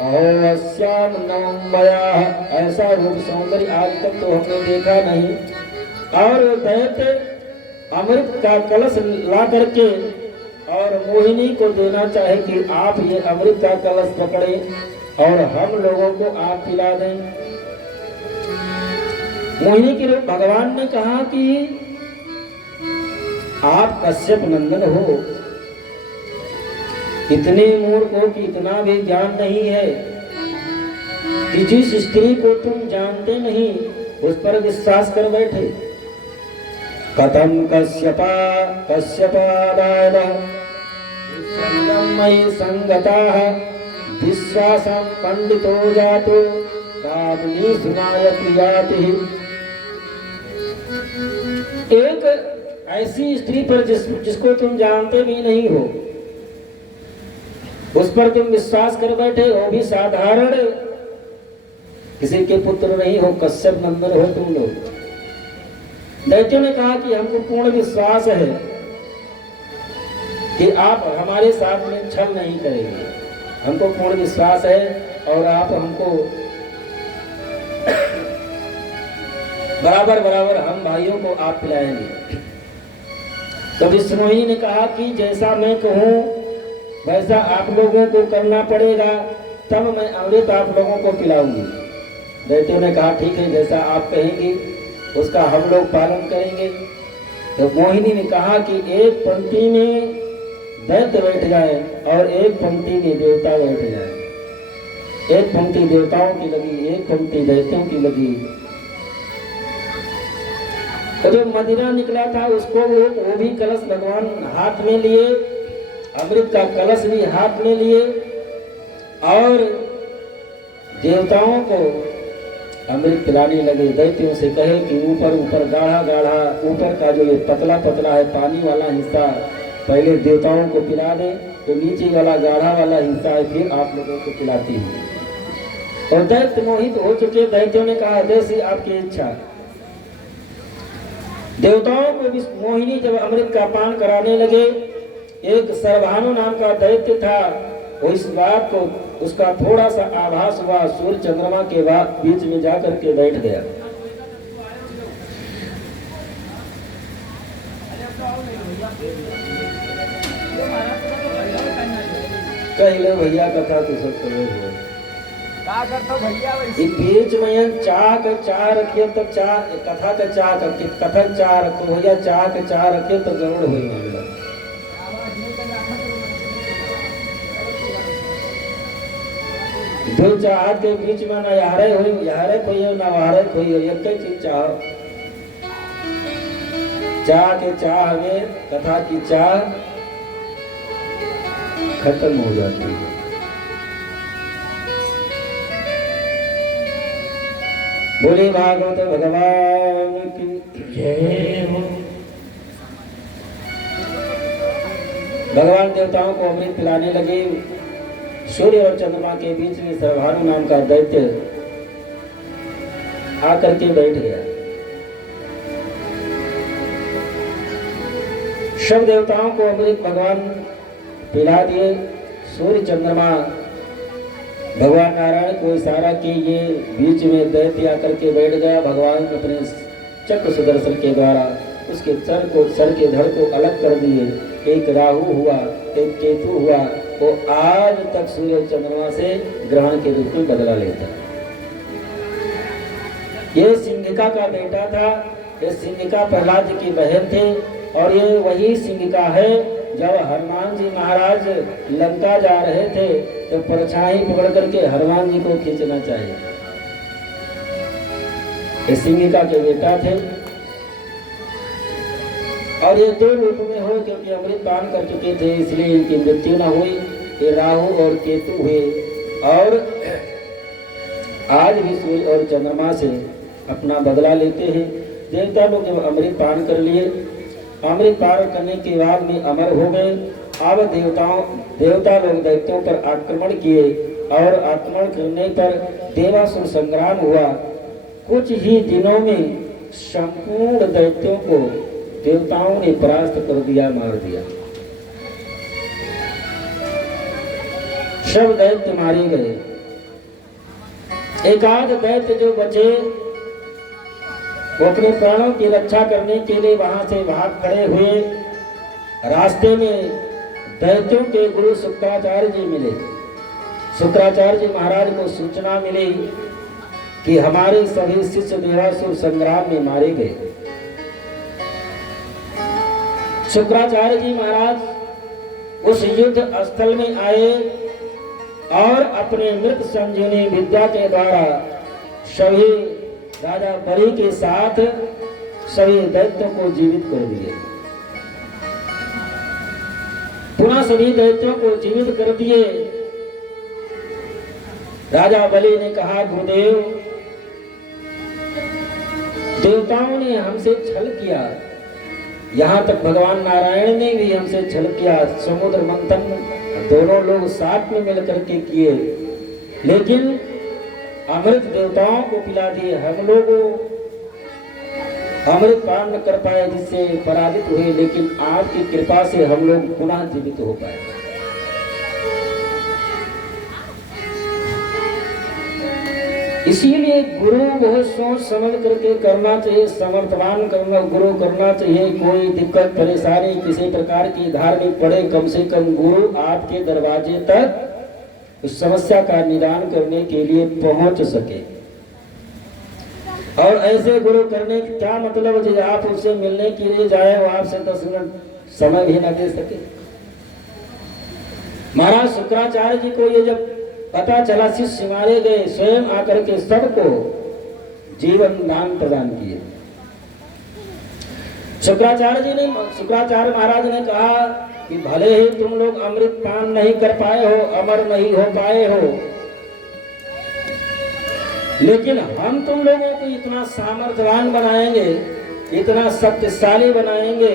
अहो श्याम नवमया, ऐसा रूप सौंदर्य आज तक तो हमने देखा नहीं। और दैत्य अमृत का कलश ला करके और मोहिनी को देना चाहे कि आप ये अमृत का कलश पकड़े और हम लोगों को आप पिला दें। मोहिनी के रूप भगवान ने कहा कि आप कश्यप नंदन हो, इतने मूर्ख हो कि इतना भी ज्ञान नहीं है कि जिस स्त्री को तुम जानते नहीं उस पर विश्वास कर बैठे। कथम कश्यपा कश्यपादाय मयि संगताः विश्वासं पंडितो जातो कामनी सुनायति याति। एक ऐसी स्त्री पर जिसको तुम जानते भी नहीं हो उस पर तुम विश्वास कर बैठे, वो भी साधारण किसी के पुत्र नहीं हो, कश्यप नंदन हो तुम लोग। दैत्यों ने कहा कि हमको पूर्ण विश्वास है कि आप हमारे साथ में छल नहीं करेंगे, हमको पूर्ण विश्वास है और आप हमको बराबर बराबर हम भाइयों को आप पिलाएंगे। तो विष्णुमोहिनी ने कहा कि जैसा मैं कहूँ वैसा आप लोगों को करना पड़ेगा, तब मैं अमृत आप लोगों को पिलाऊंगी। दैत्यों ने कहा ठीक है, जैसा आप कहेंगी उसका हम लोग पालन करेंगे। तो मोहिनी ने कहा कि एक पंक्ति में दैत्य बैठ जाए और एक पंक्ति में देवता बैठ जाए। एक पंक्ति देवताओं की लगी, एक पंक्ति दैत्यों की लगी। तो जो मदिरा निकला था उसको वो भी कलश भगवान हाथ में लिए, अमृत का कलश भी हाथ में लिए और देवताओं को अमृत पिलाने लगे। दैत्यों से कहे कि ऊपर ऊपर गाढ़ा गाढ़ा ऊपर का जो ये पतला पतला है पानी वाला हिस्सा पहले देवताओं को पिला दे, तो नीचे वाला गाढ़ा वाला हिस्सा है फिर आप लोगों को पिलाती है। और दैत्य मोहित हो चुके, दैत्यों ने कहा जैसी आपकी इच्छा। देवताओं को भी मोहिनी जब अमृत का पान कराने लगे, एक सर्वभानु नाम का दैत्य था, वो इस बात को उसका थोड़ा सा आभास हुआ, सूर्य चंद्रमा के बीच में जाकर के बैठ गया। कह लो भैया कथा तो सब करो बीच में चाह का चाह रखिए तो चाह कथा का चाह करके कथन चाह रखो भैया, चाह का चाह रखिए तो गरुड़ हुई मामला। दो चाह के बीच में न यारे हुई यारे कोई न वारे कोई, एक ही चीज चाह। चाह के चाह में कथा की चाह खत्म हो जाती है। बोले भागवत भगवान की जय हो। भगवान देवताओं को अमृत पिलाने लगे। सूर्य और चंद्रमा के बीच में सर्वभानु नाम का दैत्य आकर के बैठ गया। सब देवताओं को अमृत भगवान पिला दिए। सूर्य चंद्रमा भगवान नारायण को इशारा की, ये बीच में दैत्य आकर के बैठ गया। भगवान अपने चक्र सुदर्शन के द्वारा उसके सर के धड़ को अलग कर दिए। एक राहु हुआ, एक केतु हुआ, वो आज तक सूर्य चंद्रमा से ग्रहण के रूप में बदला लेता है। ये सिंहिका का बेटा था, ये सिंहिका प्रहलाद की बहन थी, और ये वही सिंहिका है जब हनुमान जी महाराज लंका जा रहे थे तो परछाई पकड़ करके हनुमान जी को खींचना चाहिए। ये सिंहिका के बेटा थे, और ये दो रूप में हो, क्योंकि अमृत पान कर चुके थे इसलिए इनकी मृत्यु न हुई। ये राहु और केतु हुए, और आज भी सूर्य और चंद्रमा से अपना बदला लेते हैं। देवता लोग जब अमृत पान कर लिए, अमृत पान करने के बाद में अमर हो गए। अब देवता लोग दैत्यों पर आक्रमण किए, और आक्रमण करने पर देवासुर संग्राम हुआ। कुछ ही दिनों में संपूर्ण दैत्यों को देवताओं ने परास्त कर दिया, मार दिया। सब दैत्य मारे गए। एकाध दैत्य जो बचे वो अपने प्राणों की रक्षा करने के लिए वहां से भाग खड़े हुए। रास्ते में दैत्यों के गुरु शुक्राचार्य जी मिले। शुक्राचार्य जी महाराज को सूचना मिली कि हमारे सभी शिष्य देवासुर संग्राम में मारे गए। शुक्राचार्य जी महाराज उस युद्ध स्थल में आए और अपने मृत संजीवनी विद्या के द्वारा सभी राजा बलि के साथ सभी दैत्यों को जीवित कर दिए। पुनः सभी दैत्यों को जीवित कर दिए। राजा बलि ने कहा, गुरुदेव, देवताओं ने हमसे छल किया, यहाँ तक भगवान नारायण ने भी हमसे छल किया। समुद्र मंथन दोनों लोग साथ में मिलकर के किए, लेकिन अमृत देवताओं को पिला दिए। हम लोग अमृत पान न कर पाए, जिससे पराजित हुए, लेकिन आपकी कृपा से हम लोग पुनः जीवित हो पाए। इसीलिए गुरु बहुत सोच समझ करके करना चाहिए, समर्थवान करना गुरु करना चाहिए। कोई दिक्कत परेशानी किसी प्रकार की धार्मिक पड़े, कम से कम गुरु आपके दरवाजे तक उस समस्या का निदान करने के लिए पहुंच सके। और ऐसे गुरु करने का क्या मतलब है, आप उससे मिलने के लिए जाए, वो आपसे 10 मिनट समय भी न दे सके। महाराज शुक्राचार्य जी को ये जब पता चला, शिष्य मारे गए, स्वयं आकर के सबको जीवन दान प्रदान किए। शुक्राचार्य महाराज ने कहा कि भले ही तुम लोग अमृत पान नहीं कर पाए हो, अमर नहीं हो पाए हो, लेकिन हम तुम लोगों को इतना सामर्थ्यवान बनाएंगे, इतना शक्तिशाली बनाएंगे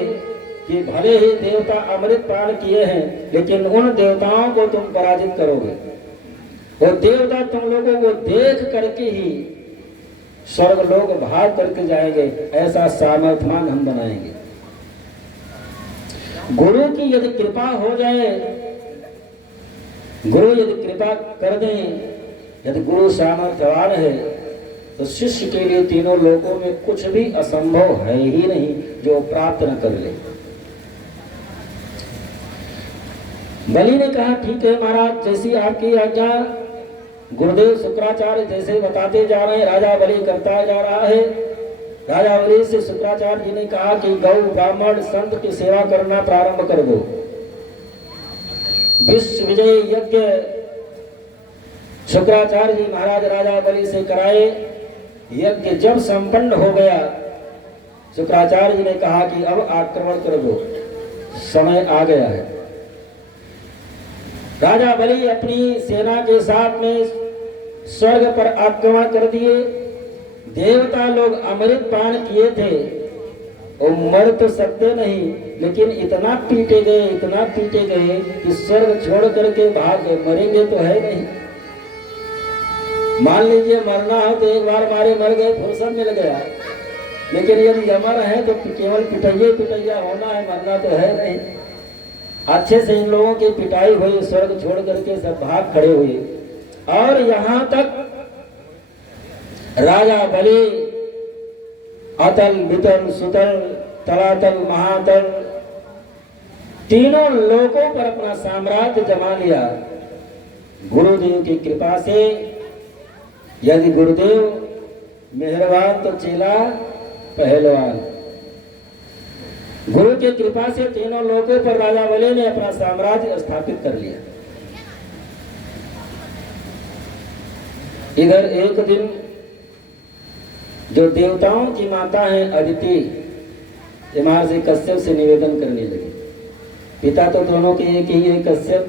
कि भले ही देवता अमृत पान किए हैं, लेकिन उन देवताओं को तुम पराजित करोगे। वो देवता तुम लोगों को देख करके ही स्वर्ग लोग भाग करके जाएंगे। ऐसा सामर्थ्यवान हम बनाएंगे। गुरु की यदि कृपा हो जाए, गुरु यदि कृपा कर दें, यदि गुरु सामर्थ्यवान है, तो शिष्य के लिए तीनों लोकों में कुछ भी असंभव है ही नहीं जो प्राप्त न कर ले। बलि ने कहा, ठीक है महाराज, जैसी आपकी आज्ञा। गुरुदेव शुक्राचार्य जैसे बताते जा रहे हैं, राजा बलि करता जा रहा है। राजा बलि से शुक्राचार्य जी ने कहा कि गौ ब्राह्मण संत की सेवा करना प्रारंभ कर दो। विश्व विजय यज्ञ शुक्राचार्य जी महाराज राजा बलि से कराए। यज्ञ जब संपन्न हो गया, शुक्राचार्य जी ने कहा कि अब आक्रमण कर दो, समय आ गया है। राजा बलि अपनी सेना के साथ में स्वर्ग पर आक्रमण कर दिए। देवता लोग अमृत पान किए थे, वो मर तो सकते नहीं, लेकिन इतना पीटे गए, इतना पीटे गए कि स्वर्ग छोड़ करके भाग गए। मरेंगे तो है नहीं। मान लीजिए मरना हो तो एक बार मारे मर गए, फुर्सत मिल गया, लेकिन यदि अमर है तो केवल पिटैया होना है, मरना तो है नहीं। अच्छे से इन लोगों की पिटाई हुई, स्वर्ग छोड़ करके सब भाग खड़े हुए। और यहां तक राजा बलि अतल वितल सुतल तलातल महातल तीनों लोगों पर अपना साम्राज्य जमा लिया गुरुदेव की कृपा से। यदि गुरुदेव मेहरबान तो चेला पहलवान। गुरु की कृपा से तीनों लोगों पर राजा बलि ने अपना साम्राज्य स्थापित कर लिया। इधर एक दिन जो देवताओं की माता है अदिति, ये महर्षि कश्यप से निवेदन करने लगी। पिता तो दोनों के एक ही है कश्यप,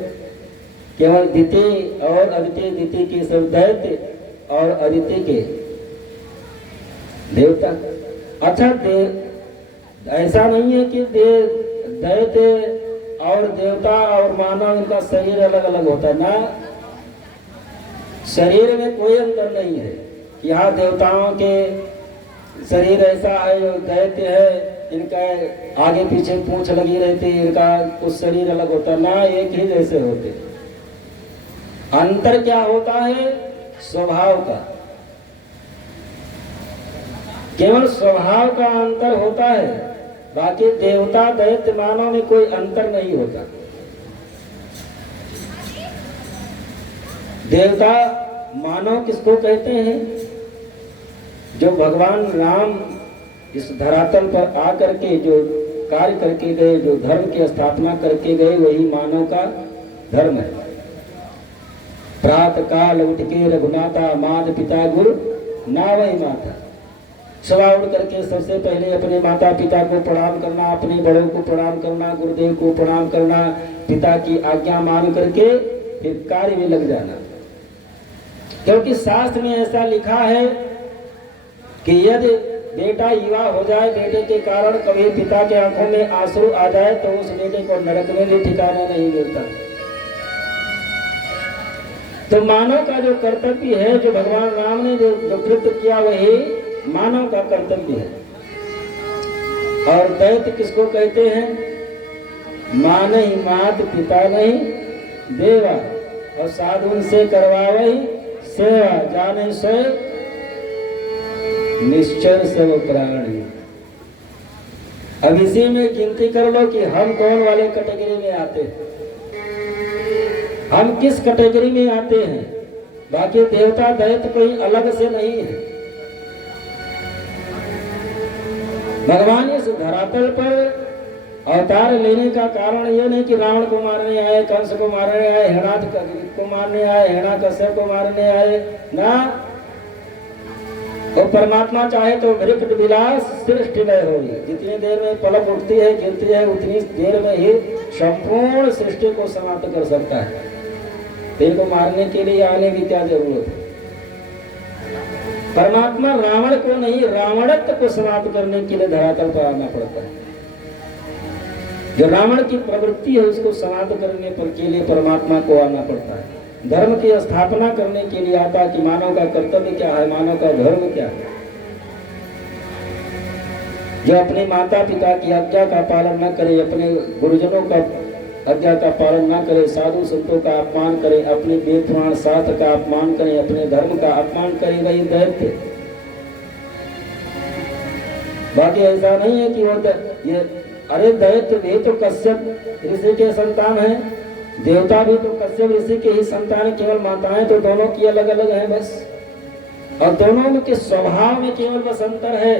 केवल दिति और अदिति, दिति की सब दैत्य और अदिति के देवता। अच्छा ऐसा नहीं है कि दैत्य और देवता और मानव इनका शरीर अलग अलग होता है ना, शरीर में कोई अंतर नहीं है। यहाँ देवताओं के शरीर ऐसा है, जो दैत्य है इनका आगे पीछे पूंछ लगी रहती है, इनका कुछ शरीर अलग होता है ना, एक ही जैसे होते। अंतर क्या होता है? स्वभाव का, केवल स्वभाव का अंतर होता है। बाकी देवता दैत्य मानव में कोई अंतर नहीं होता। देवता मानव किसको कहते हैं? जो भगवान राम इस धरातल पर आकर के जो कार्य करके गए, जो धर्म की स्थापना करके गए, वही मानव का धर्म है। प्रातः काल उठ के रघुनाथा माद पिता गुरु ना वही माता। सुबह उठ करके सबसे पहले अपने माता पिता को प्रणाम करना, अपने बड़ों को प्रणाम करना, गुरुदेव को प्रणाम करना, पिता की आज्ञा मान करके फिर कार्य में लग जाना। क्योंकि शास्त्र में ऐसा लिखा है कि यदि बेटा युवा हो जाए, बेटे के कारण कभी पिता के आंखों में आंसू आ जाए, तो उस बेटे को नरक में भी ठिकाना नहीं मिलता। तो मानव का जो कर्तव्य है, जो भगवान राम ने जो कृत्य किया, वही मानव का कर्तव्य है। और दैत्य किसको कहते हैं? माँ नहीं, मात पिता नहीं देवा, और साधु से करवावही सेवा, जाने से निश्चर सब प्राणी। अब इसी में गिनती कर लो कि हम कौन वाले कैटेगरी में आते हैं, हम किस कैटेगरी में आते हैं। बाकी देवता दैत्य कोई अलग से नहीं है। भगवान इस धरातल पर अवतार लेने का कारण यह नहीं कि रावण को मारने आए, कंस को मारने आए, हिरणाक्ष को मारने आए, हिरण्यकश्यप को मारने आए ना। तो परमात्मा चाहे तो मृत विलास सृष्टि में हो, जितनी देर में पलक उठती है गिरती है, उतनी देर में ही संपूर्ण सृष्टि को समाप्त कर सकता है। तेल को मारने के लिए आने की क्या जरूरत है? परमात्मा रावण को नहीं, रावणत्व को समाप्त करने के लिए धरातल पर आना पड़ता है। जो रावण की प्रवृत्ति है उसको समाप्त करने पर के लिए परमात्मा को आना पड़ता है। धर्म की स्थापना करने के लिए आता कि मानव का कर्तव्य क्या है, मानव का धर्म क्या है। जो अपने माता पिता की आज्ञा का पालन न करे, अपने गुरुजनों का आज्ञा का पालन न करे, साधु संतों का अपमान करे, अपने वेद पुराण शास्त्र का अपमान करे, अपने धर्म का अपमान करे, वही दैत्य। बाकी ऐसा नहीं है कि वो ये अरे दैत्य भी तो कश्यप ऋषि के संतान है, देवता भी तो कश्यप ऋषि के ही संतान है, केवल माताएं तो दोनों की अलग अलग है बस। और दोनों के स्वभाव में केवल बस अंतर है।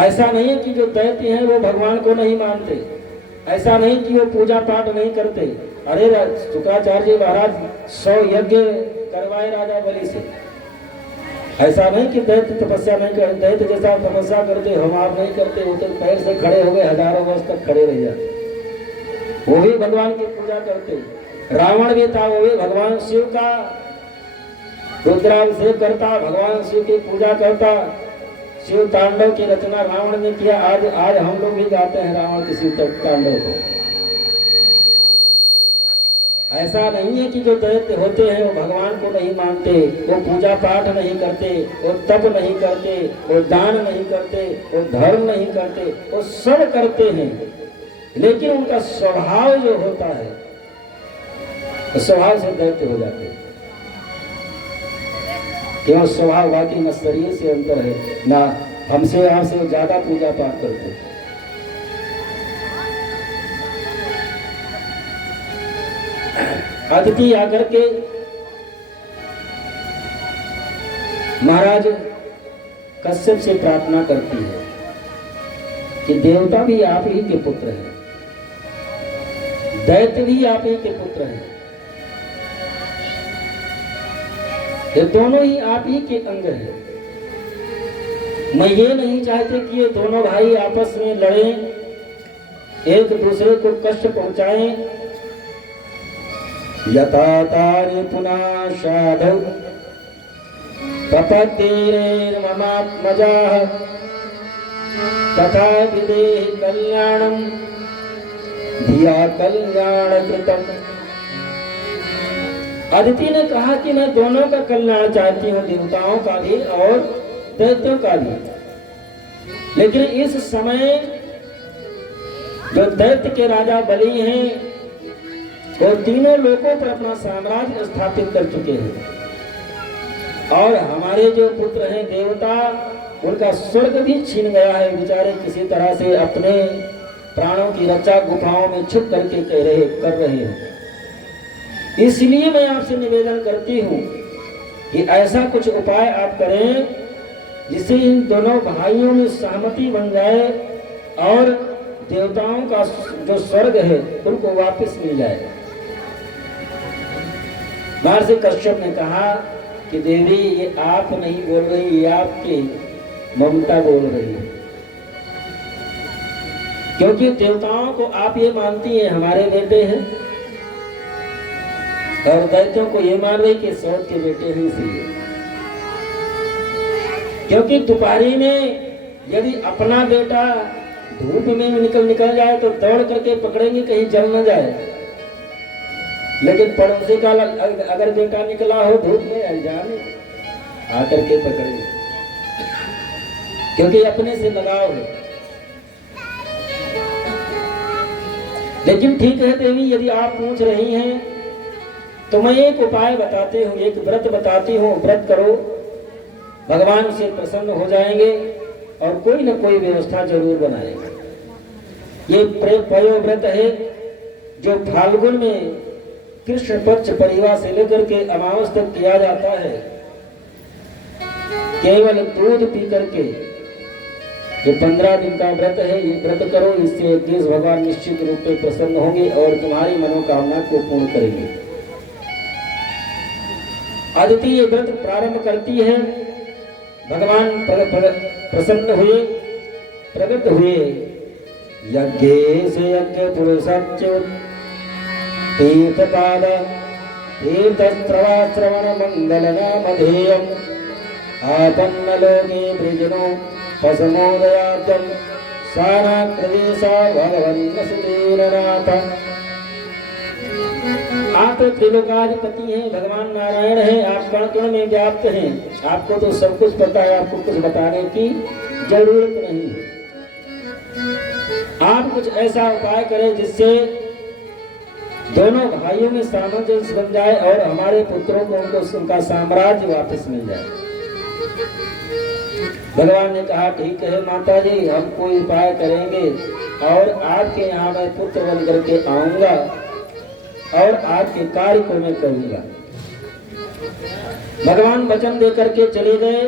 ऐसा नहीं है कि जो दैत्य हैं वो भगवान को नहीं मानते, ऐसा नहीं कि वो पूजा पाठ नहीं करते। अरे शुक्राचार्य जी महाराज 100 यज्ञ करवाए राजा बलि से। ऐसा नहीं कि दैत्य तपस्या नहीं करते, दैत्य जैसा तपस्या करते हम आप नहीं करते। वो तो पैर से खड़े हो गए, हजारों वर्ष तक खड़े रह जाते, वो भी भगवान की पूजा करते। रावण भी था, वो भी भगवान शिव का रुद्राभिषेक करता, भगवान शिव की पूजा करता। शिव तांडव की रचना रावण ने किया। आज हम लोग भी गाते हैं रावण के शिव तांडव को। ऐसा नहीं है कि जो दैत्य होते हैं वो भगवान को नहीं मानते, वो पूजा पाठ नहीं करते, वो तप नहीं करते, वो दान नहीं करते, वो धर्म नहीं करते, वो सब करते हैं, लेकिन उनका स्वभाव जो होता है तो स्वभाव से दैत्य हो जाते हैं। केवल स्वभाव, बाकी न शरीर से अंतर है, ना हमसे आपसे ज्यादा पूजा पाठ करते। अदिति आकर के महाराज कश्यप से प्रार्थना करती है कि देवता भी आप ही के पुत्र हैं, दैत्य भी आप ही के पुत्र हैं, ये दोनों ही आप ही के अंग हैं। मैं ये नहीं चाहते कि ये दोनों भाई आपस में लड़ें, एक दूसरे को कष्ट पहुंचाएं। यथा तारे पुनः साधौ प्रपत्तिरेर्ममात्मजाः तथा विदेहि कल्याणं धिया कल्याणकृतम्। अदिति ने कहा कि मैं दोनों का कल्याण चाहती हूँ, देवताओं का भी और दैत्यों का भी। लेकिन इस समय जो दैत्य के राजा बलि हैं वो तीनों लोकों पर अपना साम्राज्य स्थापित कर चुके हैं, और हमारे जो पुत्र हैं देवता, उनका स्वर्ग भी छीन गया है। बेचारे किसी तरह से अपने प्राणों की रक्षा गुफाओं में छुप करके कर रहे हैं। इसलिए मैं आपसे निवेदन करती हूँ कि ऐसा कुछ उपाय आप करें जिससे इन दोनों भाइयों में सहमति बन जाए और देवताओं का जो स्वर्ग है उनको वापस मिल जाए। महर्षि कश्यप ने कहा कि देवी, ये आप नहीं बोल रही, ये आपकी ममता बोल रही है, क्योंकि देवताओं को आप ये मानती हैं हमारे बेटे हैं, और दैत्यों को ये मान रही कि सौत के बेटे हैं। इसलिए क्योंकि दोपहरी में यदि अपना बेटा धूप में निकल जाए तो दौड़ करके पकड़ेंगे कहीं जल न जाए, लेकिन पड़ोसी का अगर बेटा निकला हो धूप में अनजाने आकर के पकड़ेंगे, क्योंकि अपने से लगाव है। लेकिन ठीक है देवी, यदि आप पूछ रही हैं तो मैं एक उपाय बताती हूँ, एक व्रत बताती हूँ, व्रत करो, भगवान से प्रसन्न हो जाएंगे और कोई न कोई व्यवस्था जरूर बनाएंगे। ये पयो व्रत है जो फाल्गुन में कृष्ण पक्ष परिवार से लेकर के अमावस तक किया जाता है। केवल दूध पी करके, ये 15 दिन का व्रत है, ये व्रत करो, इससे देश भगवान निश्चित रूप से प्रसन्न होंगे और तुम्हारी मनोकामना को पूर्ण करेंगे। अदिति ये व्रत प्रारंभ करती है, भगवान प्रसन्न हुए, प्रकट हुए। यज्ञ से यज्ञ पुरुषच्युत तीर्थपाद तीर्थस्त्रवाश्रवण मंगल नामधेयम् आपन्न लोके वृजनो पसमोदयार्थं साराकृदेशा भगवन्नसुतेरनाथ। आप तो त्रिलोकाधिपति हैं, भगवान नारायण हैं, आप कण कण में व्याप्त हैं, आपको तो सब कुछ पता है, आपको कुछ बताने की जरूरत नहीं है। आप कुछ ऐसा उपाय करें जिससे दोनों भाइयों में सामंजस्य बन जाए और हमारे पुत्रों को उनका साम्राज्य वापस मिल जाए। भगवान ने कहा ठीक है माता जी, हम कोई उपाय करेंगे और आपके यहाँ मैं पुत्र बन करके आऊंगा और आपके कार्य को मैं करूंगा। भगवान वचन दे करके चले गए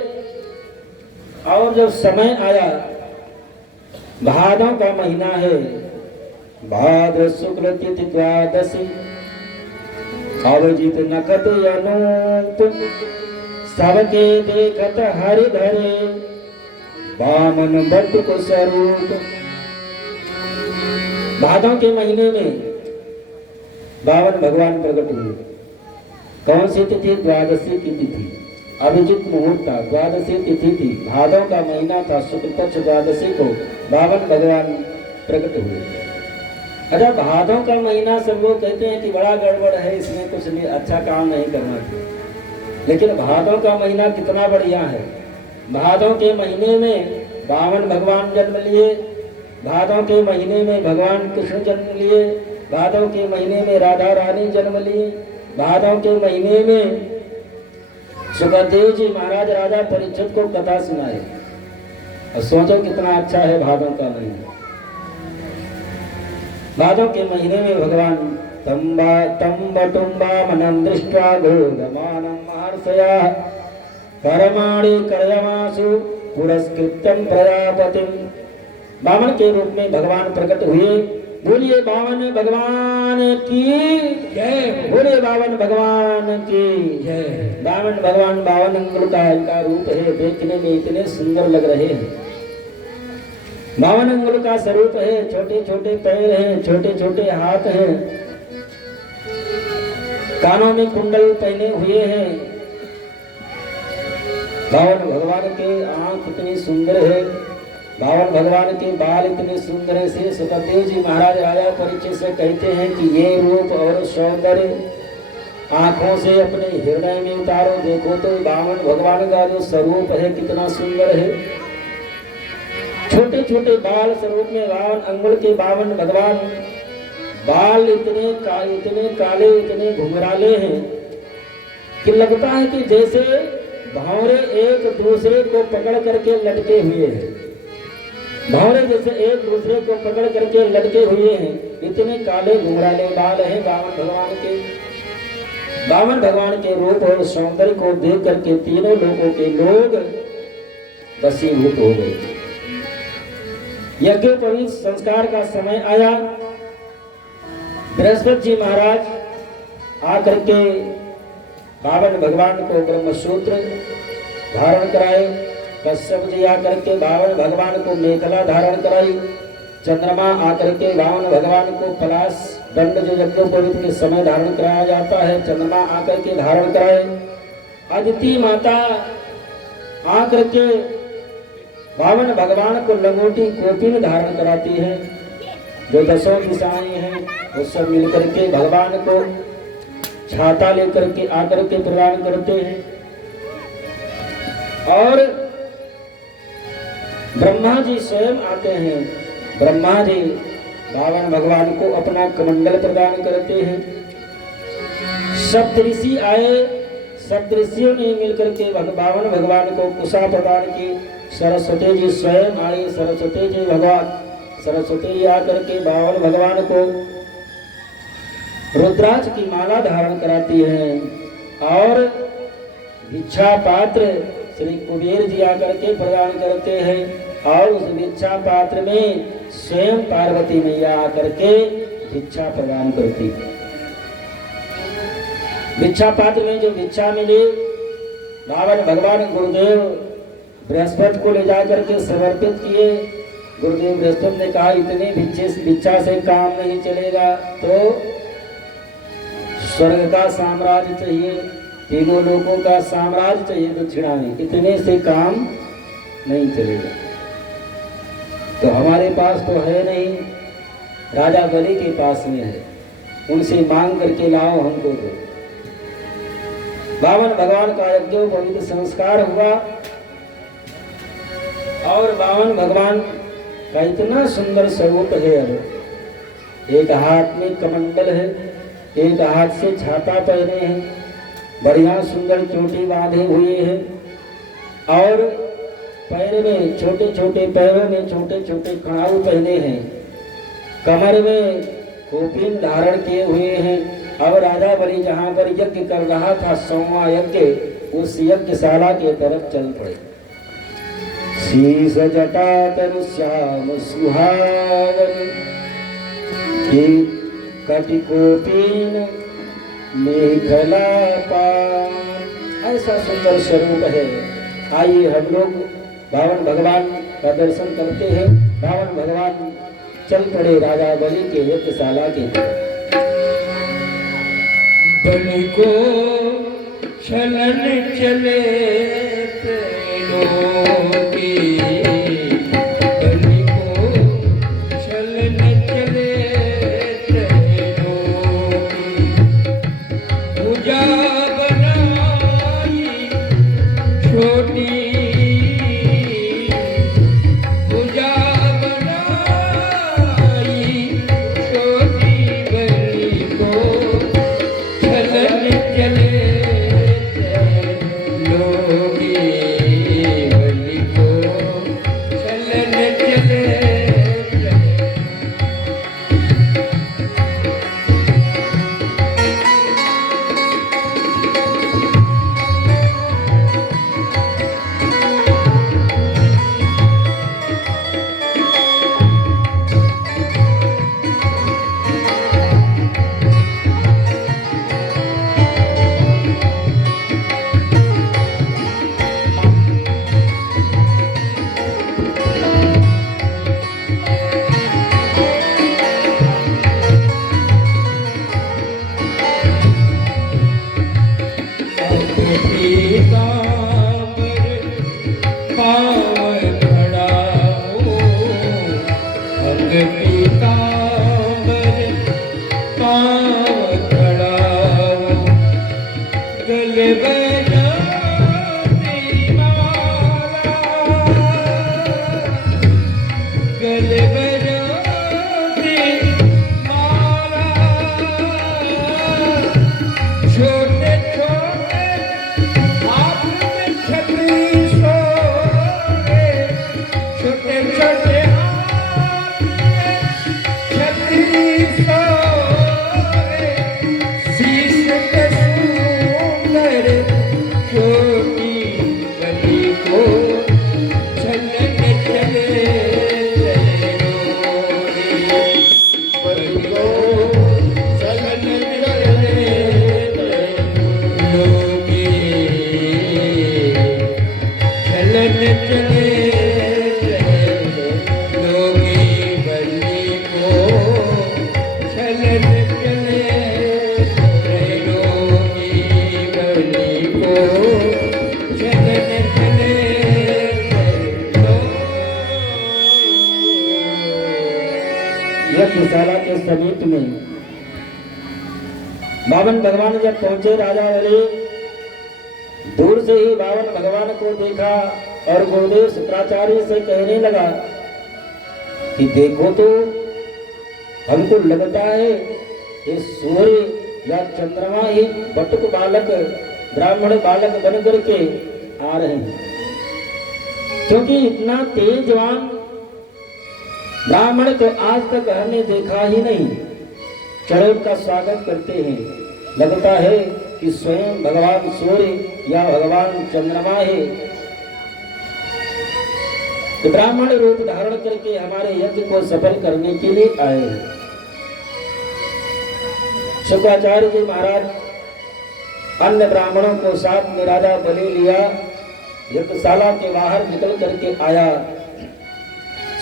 और जब समय आया, भादों का महीना है, भाद्र शुक्ल तिथि द्वादशी, अवजित नखत अनूप सबके देखत हरि धरे बामन बट को स्वरूप। भादों के महीने में बावन भगवान प्रकट हुए। कौन सी तिथि? द्वादशी की तिथि, अभिजित मुहूर्त था, द्वादशी तिथि थी, भादों का महीना था, शुक्ल पक्ष द्वादशी को बावन भगवान प्रकट हुए। अच्छा, भादों का महीना सब लोग कहते हैं कि बड़ा गड़बड़ है, इसमें कुछ नहीं, अच्छा काम नहीं करना चाहिए, लेकिन भादों का महीना कितना बढ़िया है। भादों के महीने में बावन भगवान जन्म लिए, भादों के महीने में भगवान कृष्ण जन्म लिए, भादों के महीने में राधा रानी जन्म ली, भादों के महीने में सुखदेव जी महाराज राजा परीक्षित को कथा सुनाए। और सोचो कितना अच्छा है भादों का महीना। भादों के महीने में भगवान तम्बटुम्बामनं दृष्ट्वा गोगमानं महर्षया कर्माणि कर्यमासु पुरस्कृत्यं प्रजापतिं। वामन के रूप में भगवान प्रकट हुए। बोलिए वामन भगवान की जय। बोलिए वामन भगवान की जय। वामन भगवान 52 अंगुल का इनका रूप है। देखने में इतने सुंदर लग रहे हैं। 52 अंगुल का स्वरूप है। छोटे छोटे पैर हैं, छोटे छोटे हाथ हैं, कानों में कुंडल पहने हुए हैं। 52 भगवान के आंख इतनी सुंदर है। 52 भगवान के बाल इतने सुंदर है। श्री सुखदेव जी महाराज राजा परीक्षित से कहते हैं कि ये रूप और सौंदर्य आंखों से अपने हृदय में उतारो, देखो तो 52 भगवान का जो स्वरूप है कितना सुंदर है। छोटे छोटे बाल स्वरूप में 52 अंगुल के 52 भगवान। बाल इतने काले इतने घुंघराले हैं कि लगता है कि जैसे भावरे एक दूसरे को पकड़ करके लटके हुए हैं। भावरे जैसे एक दूसरे को पकड़ करके लटके हुए हैं। इतने काले घुंघराले बाल हैं 52 भगवान के। 52 भगवान के रूप और सौंदर्य को देख करके तीनों लोगों के लोग वशीभूत हो गए। यज्ञोपवीत संस्कार का समय आया। बृहस्पति जी महाराज आकर के 52 भगवान को ब्रह्मसूत्र धारण कराए। कश्यप जी आकर के 52 भगवान को मेखला धारण कराई। चंद्रमा आकर के 52 भगवान को पलाश दंड जो यज्ञोपवीत के समय धारण कराया जाता है, चंद्रमा आकर के धारण कराए। अदिति माता आकर के 52 भगवान को लंगोटी कोपिन धारण कराती है। जो 10 दिशाएं हैं वो सब मिलकर के भगवान को छाता लेकर के आकर के प्रदान करते हैं। और ब्रह्मा जी स्वयं आते हैं। ब्रह्मा जी 52 भगवान को अपना कमंडल प्रदान करते हैं। सप्तऋषि आए। सप्तऋषियों ने मिलकर के 52 भगवान को कुशा प्रदान की। सरस्वती जी स्वयं आई। सरस्वती जी आकर के 52 भगवान को रुद्राक्ष की माला धारण कराती हैं। और भिक्षा पात्र श्री कुबेर जी आकर के प्रदान करते हैं। और उस भिक्षा पात्र में स्वयं पार्वती मैया आकर के भिक्षा प्रदान करती। भिक्षा पात्र में जो भिक्षा मिली 52 भगवान गुरुदेव बृहस्पति को ले जाकर के समर्पित किए। गुरुदेव बृहस्पति ने कहा इतने भिक्षा से काम नहीं चलेगा, तो स्वर्ग का साम्राज्य चाहिए, तीनों लोगों का साम्राज्य चाहिए दक्षिणा में, इतने से काम नहीं चलेगा। तो हमारे पास तो है नहीं, राजा बलि के पास में है, उनसे मांग करके लाओ हमको दो। 52 भगवान का यज्ञोपवीत संस्कार हुआ। और 52 भगवान का इतना सुंदर स्वरूप है। अब एक हाथ में कमंडल है, एक हाथ से छाता पहने हैं, बढ़िया सुंदर चोटी बांधे हुए हैं। और पैर में छोटे छोटे पैरों में छोटे छोटे कड़ाऊ पहने हैं। कमर में कोपिन धारण किए हुए हैं। अब राजा बलि जहाँ पर यज्ञ कर रहा था 100वां यज्ञ, उस यज्ञशाला के तरफ चल पड़े। शीश जटा तनु श्याम सुहावन की कटिकोपीन मेखला पान, ऐसा सुंदर स्वरूप है। आइए हम लोग 52 भगवान का दर्शन करते हैं। 52 भगवान चल पड़े राजा बलि के यज्ञशाला के। बलि को चलन चले त्रिलोकी, बलि को चलन चले त्रिलोकी, पूजा बनाई छोटी, पूजा बनाई छोटी, बलि को चलन चले त्रिलोकी, बलि यज्ञशाला के समीप में बावन भगवान जब पहुंचे, राजा बलि दूर से ही बावन भगवान को देखा और गुरुदेव शुक्राचार्य से कहने लगा कि देखो तो हमको लगता है ये सूर्य या चंद्रमा ही बटुक बालक ब्राह्मण बालक बन करके आ रहे हैं, क्योंकि इतना तेजवान ब्राह्मण तो आज तक हमने देखा ही नहीं। चढ़ोट का स्वागत करते हैं, लगता है कि स्वयं भगवान सूर्य या भगवान चंद्रमा है, तो ब्राह्मण रूप धारण करके हमारे यज्ञ को सफल करने के लिए आए हैं। शुक्राचार्य जी महाराज अन्य ब्राह्मणों को साथ में राजा बलि लिया, यज्ञशाला के बाहर निकल करके आया।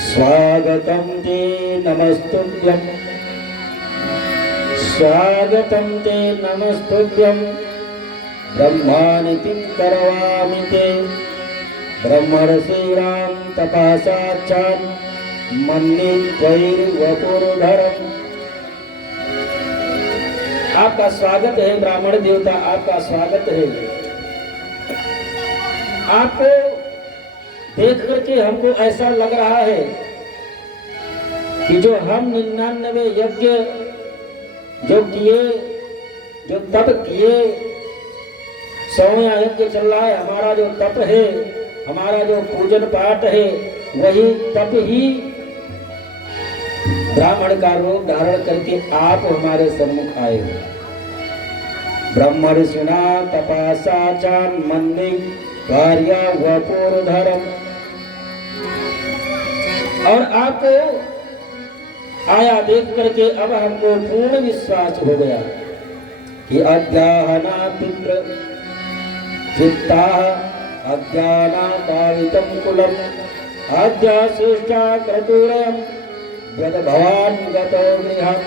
स्वागतम ते नमस्तुभ्यं, स्वागतम ते नमस्तुभ्यं, ब्रह्माणि किं करवामि ते, ब्रह्मर्षि राम तपसाचान् मन्ये त्वैर्वपुर्धरम्। आपका स्वागत है ब्राह्मण देवता, आपका स्वागत है। आपको देख करके हमको ऐसा लग रहा है कि जो हम 99 यज्ञ जो किए, जो तप किए, 100वां यज्ञ चल रहा है, हमारा जो तप है, हमारा जो पूजन पाठ है, वही तप ही ब्राह्मण का रूप धारण करके आप हमारे सम्मुख आए हो। ब्रह्मर्षिणा तपसाचान् मन्ये त्वैर्वपुर्धरम्। और आपको आया देख करके अब हमको पूर्ण विश्वास हो गया कि अज्ञाना पितृ चित्ता अज्ञानापावितं कुलम् आद्याशिष्टा क्रतुरयम् यद भवान गतो गृहम्।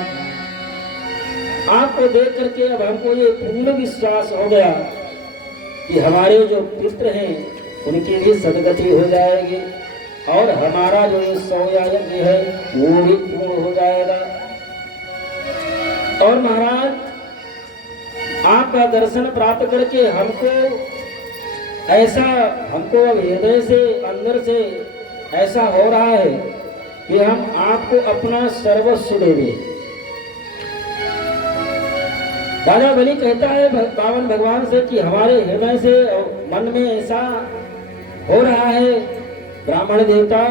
आपको देख करके अब हमको ये पूर्ण विश्वास हो गया कि हमारे जो पितृ हैं उनकी भी सदगति हो जाएगी और हमारा जो ये 100वां यज्ञ है वो भी पूर्ण हो जाएगा। और महाराज आपका दर्शन प्राप्त करके हमको ऐसा, हमको अब हृदय से अंदर से ऐसा हो रहा है कि हम आपको अपना सर्वस्व दे दें। राजा बलि कहता है बावन भगवान से कि हमारे हृदय से और मन में ऐसा हो रहा है ब्राह्मण देवता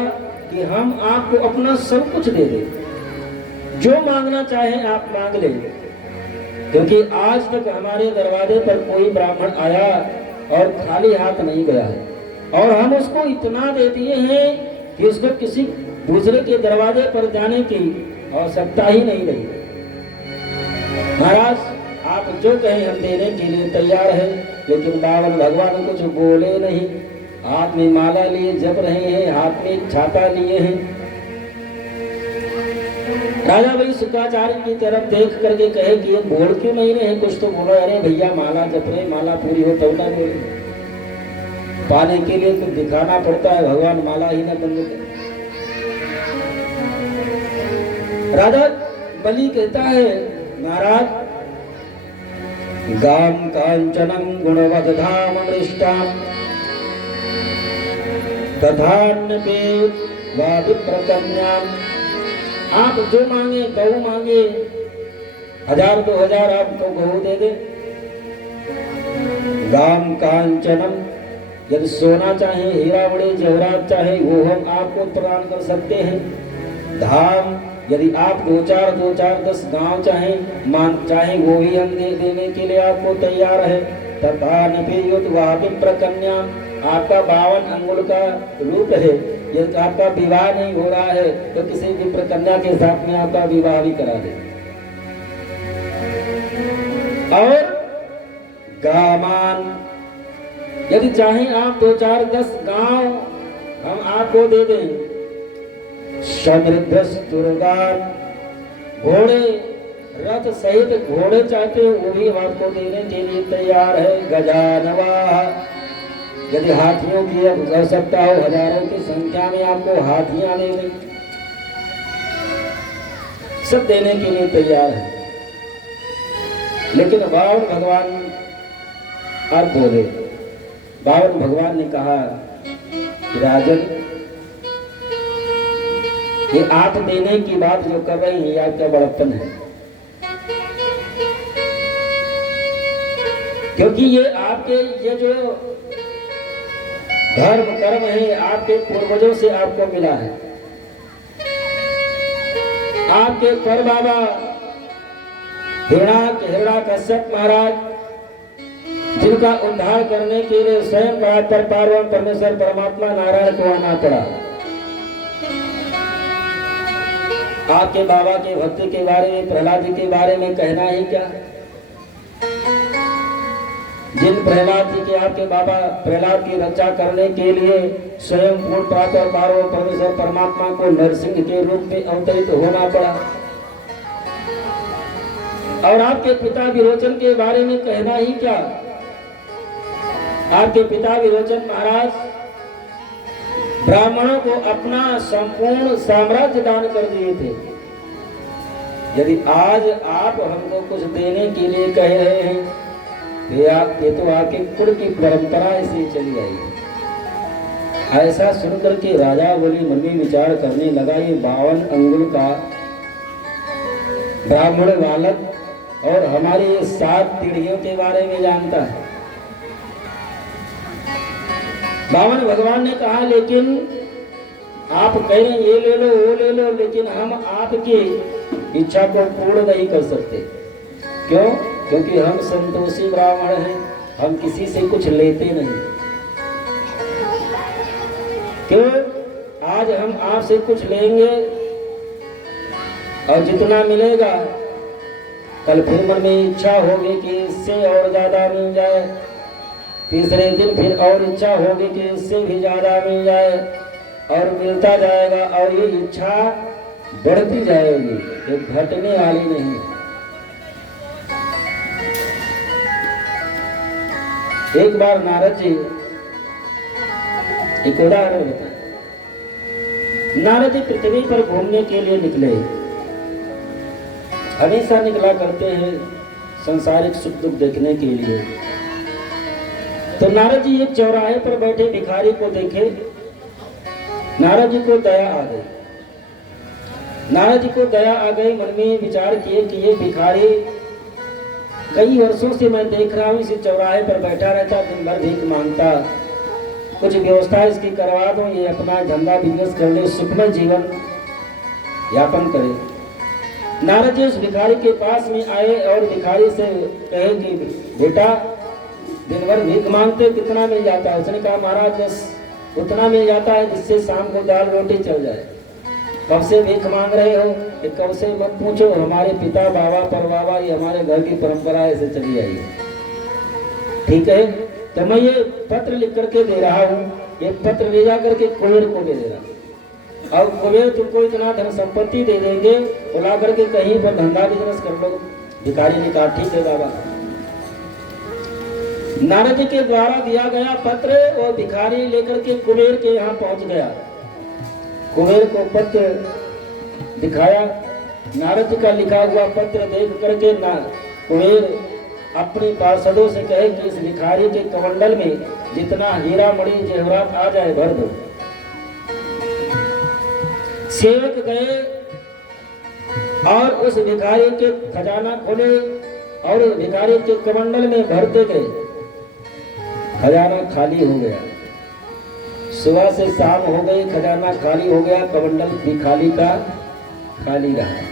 कि हम आपको अपना सब कुछ दे दें, जो मांगना चाहे आप मांग ले, क्योंकि आज तक हमारे दरवाजे पर कोई ब्राह्मण आया और खाली हाथ नहीं गया है, और हम उसको इतना दे दिए हैं कि उसको किसी दूसरे के दरवाजे पर जाने की आवश्यकता ही नहीं रही। महाराज आप जो कहें हम देने के लिए तैयार हैं, लेकिन बावन भगवान कुछ बोले नहीं। हाथ में माला लिए जप रहे हैं, हाथ में छाता लिए हैं। राजा भाई शुक्राचार्य की तरफ देख करके कहे कि ये बोल क्यों नहीं रहे, कुछ तो बोलो। अरे भैया माला जप रहे, माला पूरी हो तब ना बोले, पाने के लिए कुछ दिखाना पड़ता है, भगवान माला ही ना बंद करे। राजा बलि कहता है महाराज गाम कांचनम गुणवदधाम मृष्टाम दधान्यपि वा विप्रकन्याम। आप जो मांगे गौ मांगे, 1000 2000 आपको गौ दे दे। गाम कांचनम, यदि सोना चाहे, हीरा बड़े जवाहरात चाहे, वो हम आपको प्रदान कर सकते हैं। धाम, यदि आप 2-4 10 गांव चाहे चाहे वो भी हम देने के लिए आपको तैयार है। तथा नफियुत विप्रकन्या, आपका 52 अंगुल का रूप है, यदि आपका विवाह नहीं हो रहा है तो किसी विप्रकन्या के साथ में आपका विवाह भी करा दे। और गामान, यदि चाहे आप 2-4-10 गांव हम आपको दे दें। समृद्धस्तुर्गान, घोड़े रथ सहित घोड़े चाहते हो वो भी आपको देने के लिए तैयार है। गजानवा, यदि हाथियों की आवश्यकता हो, हजारों की संख्या में आपको हाथियां दे दें। सब देने के लिए तैयार है। लेकिन बावन भगवान आप बोले, बावन भगवान ने कहा कि राजन, ये आप देने की बात जो कर रही है आपका बड़प्पन है, क्योंकि ये आपके ये जो धर्म कर्म है आपके पूर्वजों से आपको मिला है। आपके पर बाबा हिरण्याकश्यप महाराज, जिनका उद्धार करने के लिए स्वयं परात्पर पार्वती परमेश्वर परमात्मा नारायण को आना पड़ा। आपके बाबा के भक्ति के बारे में, प्रहलाद जी के बारे में कहना ही क्या। जिन प्रहलाद जी के आपके बाबा प्रहलाद की रक्षा करने के लिए स्वयं पूर्ण प्राप्त और पार्वती परमेश्वर परमात्मा को नरसिंह के रूप में अवतरित होना पड़ा। और आपके पिता विरोचन के बारे में कहना ही क्या। आपके पिता विरोचन महाराज ब्राह्मणों को अपना संपूर्ण साम्राज्य दान कर दिए थे। यदि आज आप हमको कुछ देने के लिए कह रहे हैं, ये तो आपके कुल की परंपरा ऐसी चली आई। ऐसा सुनकर के राजा बोली मन में विचार करने लगा, ये 52 अंगुल का ब्राह्मण बालक और हमारी ये 7 पीढ़ियों के बारे में जानता है। 52 भगवान ने कहा, लेकिन आप कह रहे हैं ये ले लो वो ले लो, लेकिन हम आपकी इच्छा को पूर्ण नहीं कर सकते। क्यों? क्योंकि हम संतोषी ब्राह्मण हैं, हम किसी से कुछ लेते नहीं। क्यों? आज हम आपसे कुछ लेंगे और जितना मिलेगा कल फिर मन में इच्छा होगी कि इससे और ज्यादा मिल जाए, तीसरे दिन फिर और इच्छा होगी कि इससे भी ज्यादा मिल जाए, और मिलता जाएगा और ये इच्छा बढ़ती जाएगी, ये घटने वाली नहीं। एक बार नारद जी, एक उदाहरण बताएं। नारद जी पृथ्वी पर घूमने के लिए निकले, हमेशा निकला करते हैं संसारिक सुख दुख देखने के लिए। तो नारद जी एक चौराहे पर बैठे भिखारी को देखे। नारद जी को दया आ गई। नारद जी को दया आ गई, मन में विचार किए कि ये भिखारी कई वर्षों से मैं देख रहा हूँ, इसी चौराहे पर बैठा रहता, दिन भर भीख मांगता, कुछ व्यवस्था इसकी करवा दो, ये अपना धंधा बिजनेस कर ले, सुखमय जीवन यापन करे। नारद जी उस भिखारी के पास में आए और भिखारी से कहे कि बेटा, दिन भर भीख मांगते, कितना मिल जाता है? उसने कहा, महाराज बस उतना मिल जाता है जिससे शाम को दाल रोटी चल जाए। कब से भीख मांग रहे हो? कब से मत पूछो, हमारे पिता बाबा पर बाबा, ये हमारे घर की परंपरा ऐसे चली आई है। ठीक है, तो मैं ये पत्र लिख करके दे रहा हूँ, ये पत्र ले जा करके कुबेर को दे देना, और कुबेर तुमको इतना धन संपत्ति दे देंगे, बुला करके कहीं पर धंधा बिजनेस कर लो। भिखारी ने कहा, ठीक है बाबा। नारद जी के द्वारा दिया गया पत्र और भिखारी लेकर के कुबेर के यहाँ पहुंच गया। कुबेर को पत्र दिखाया, नारद जी का लिखा हुआ पत्र देख करके ना कुबेर अपने पार्षदों से कहे कि इस भिखारी के कमंडल में जितना हीरा मणि जेवरात आ जाए भर दो। सेवक गए और उस भिखारी के खजाना खोले और भिखारी के कमंडल में भरते गए। खजाना खाली हो गया। सुबह से शाम हो गई, खजाना खाली हो गया, कमंडल भी खाली का खाली रहा।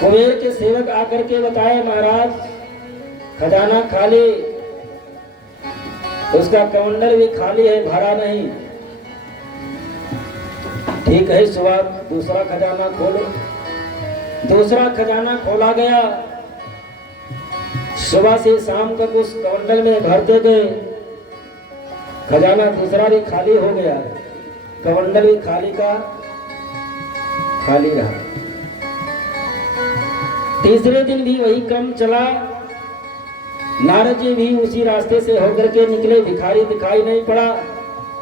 कुबेर के सेवक आकर के बताए, महाराज खजाना खाली, उसका कमंडल भी खाली है, भरा नहीं। ठीक है, सुबह दूसरा खजाना खोलो। दूसरा खजाना खोला गया। सुबह से शाम तक उस कमंडल में भरते गए, खजाना दूसरा भी खाली हो गया, कमंडल भी खाली का खाली रहा। तीसरे दिन भी वही क्रम चला। नारद जी भी उसी रास्ते से होकर के निकले, भिखारी दिखाई नहीं पड़ा।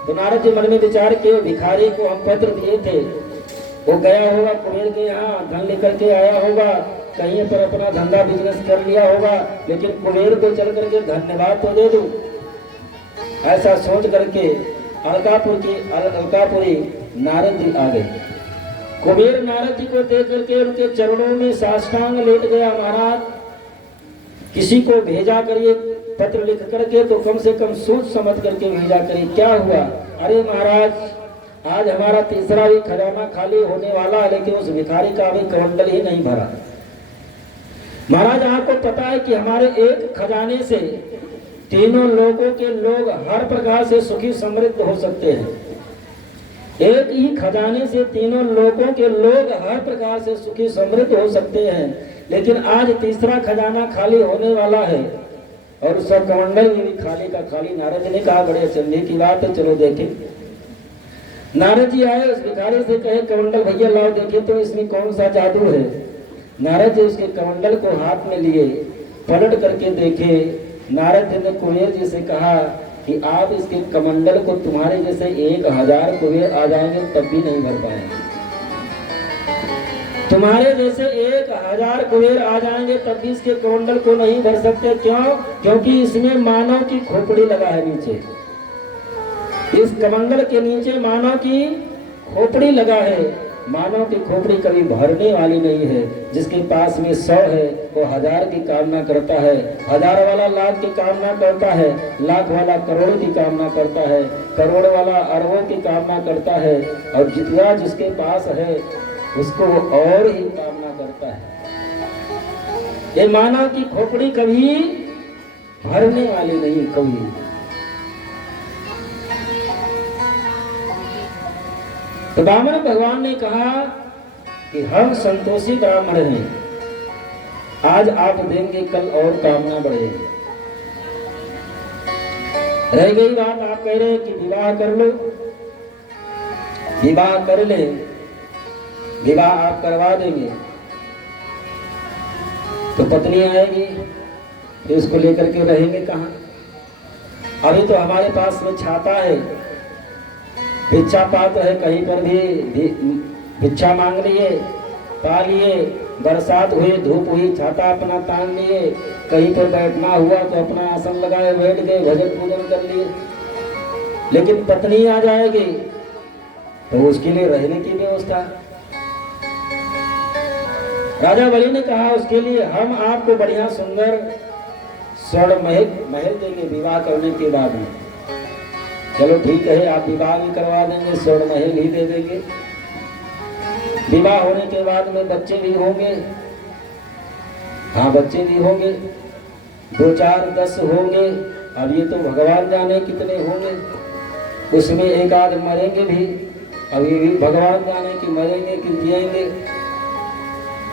तो नारद जी मन में विचार किए, भिखारी को हम पत्र दिए थे, वो गया होगा कुबेर के यहाँ, धन लेकर के आया होगा, कहीं पर अपना धंधा बिजनेस कर लिया होगा, लेकिन कुबेर को चल करके धन्यवाद तो दे दूं। ऐसा सोच करके अलकापुरी नारद जी आ गए। कुबेर नारद जी को देख करके उनके चरणों में साष्टांग लेट गया। महाराज, किसी को भेजा करिए पत्र लिख करके, तो कम से कम सोच समझ करके भेजा करिए। क्या हुआ? अरे महाराज, आज हमारा तीसरा भी खजाना खाली होने वाला है, लेकिन उस भिखारी का अभी कमंडल ही नहीं भरा। महाराज, आपको पता है कि हमारे एक खजाने से तीनों लोगों के लोग हर प्रकार से सुखी समृद्ध हो सकते हैं। एक ही खजाने से तीनों लोगों के लोग हर प्रकार से सुखी समृद्ध हो सकते हैं, लेकिन आज तीसरा खजाना खाली होने वाला है और उसका कमंडल भी खाली का खाली। नारद ने कहा, बड़े अचंभे की बात है, चलो देखें। नारद जी आए, उस भिखारी से कहे, कमंडल भैया लाओ देखे तो इसमें कौन सा जादू है। नारद जी उसके कमंडल को हाथ में लिए, पलट करके देखे। नारद जी ने कुबेर जी से कहा कि आप इसके कमंडल को, तुम्हारे जैसे 1000 कुबेर आ जाएंगे तब भी नहीं भर पाएंगे। तुम्हारे जैसे 1000 कुबेर आ जाएंगे तब भी इसके कमंडल को नहीं भर सकते। क्यों? क्योंकि इसमें मानव की खोपड़ी लगा है नीचे। इस कमंडल के नीचे मानव की खोपड़ी लगा है। मानव की खोपड़ी कभी भरने वाली नहीं है। जिसके पास में 100 है वो 1000 की कामना करता है, 1000 वाला लाख की कामना करता है, लाख वाला करोड़ की कामना करता है, करोड़ वाला अरबों की कामना करता है, और जितना जिसके पास है उसको और ही कामना करता है। ये मानव की खोपड़ी कभी भरने वाली नहीं, कभी। तो ब्राह्मण भगवान ने कहा कि हम संतोषी ब्राह्मण हैं, आज आप देंगे, कल और कामना बढ़ेगी। रह गई बात, आप कह रहे हैं कि विवाह कर लो, विवाह कर ले, विवाह आप करवा देंगे तो पत्नी आएगी, फिर उसको लेकर के रहेंगे कहाँ? अभी तो हमारे पास में छाता है, भिक्षा पात्र है, कहीं पर भी भिक्षा मांग लिए, पा लिए, बरसात हुई, धूप हुई, छाता अपना तान लिए, कहीं पर बैठना हुआ तो अपना आसन लगाए बैठ गए, भजन पूजन कर लिए। लेकिन पत्नी आ जाएगी तो उसके लिए रहने की व्यवस्था। राजा बलि ने कहा, उसके लिए हम आपको बढ़िया सुंदर स्वर्ण महल देंगे विवाह करने के बाद में। चलो ठीक है, आप विवाह भी करवा देंगे, स्वर्ण महल ही दे देंगे। विवाह होने के बाद में बच्चे भी होंगे, हाँ बच्चे भी होंगे, 2, 4, 10 होंगे। अब ये तो भगवान जाने कितने होंगे, उसमें एक आध मरेंगे भी, अब ये भी भगवान जाने कि मरेंगे कि जिएंगे।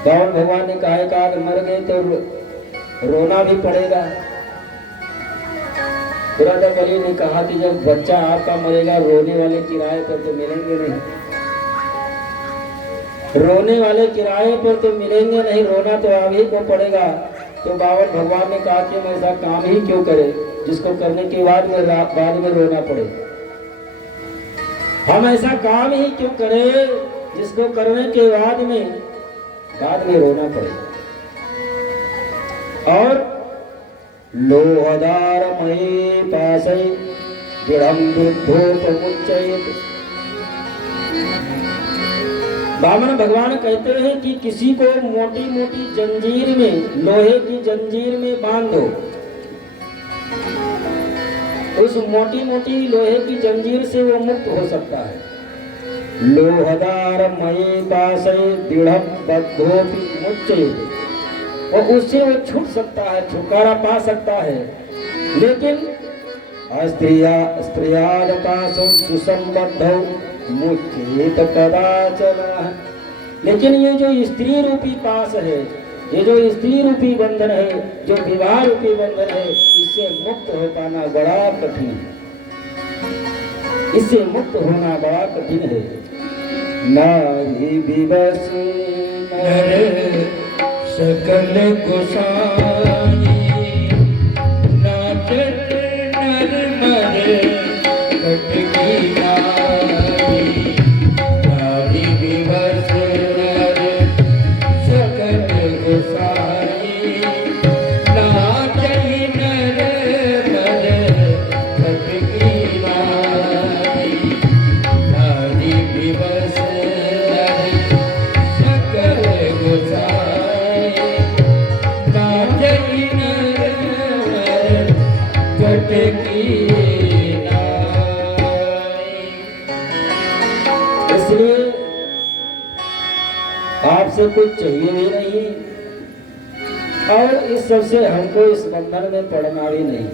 रावण भगवान ने कहा एक आध मर गए तो रोना भी पड़ेगा। राजा बलि ने कहा कि जब बच्चा आपका मरेगा, रोने वाले किराए पर तो मिलेंगे नहीं, रोने वाले किराए पर तो मिलेंगे नहीं, रोना तो आप ही को पड़ेगा। तो बावन भगवान ने कहा कि हम ऐसा काम ही क्यों करें जिसको करने के बाद में रोना पड़े। हम ऐसा काम ही क्यों करें जिसको करने के बाद में रोना पड़े। और लोहदार मयि पाशै दृढ़ं बुद्धोपमुच्चयेत्। बामन भगवान कहते हैं कि किसी को मोटी मोटी जंजीर में, लोहे की जंजीर में बांध दो, उस मोटी मोटी लोहे की जंजीर से वो मुक्त हो सकता है। लोहदार मयि पाशै दृढ़ं बुद्धोपमुच्चयेत्, और उससे वो छूट सकता है, छुटकारा पा सकता है। लेकिन स्त्रियाद पाशौ सुसंबद्धौ मुच्येत कदाचन। लेकिन ये जो स्त्री रूपी पास है, ये जो स्त्री रूपी बंधन है, जो विवाह रूपी बंधन है, इससे मुक्त हो पाना बड़ा कठिन है, इससे मुक्त होना बड़ा कठिन है। नारी विवश सकल गोसाई नाचत नर मर कटकी से कुछ चाहिए भी नहीं और इस सबसे हमको इस बंधन में पड़ना भी नहीं।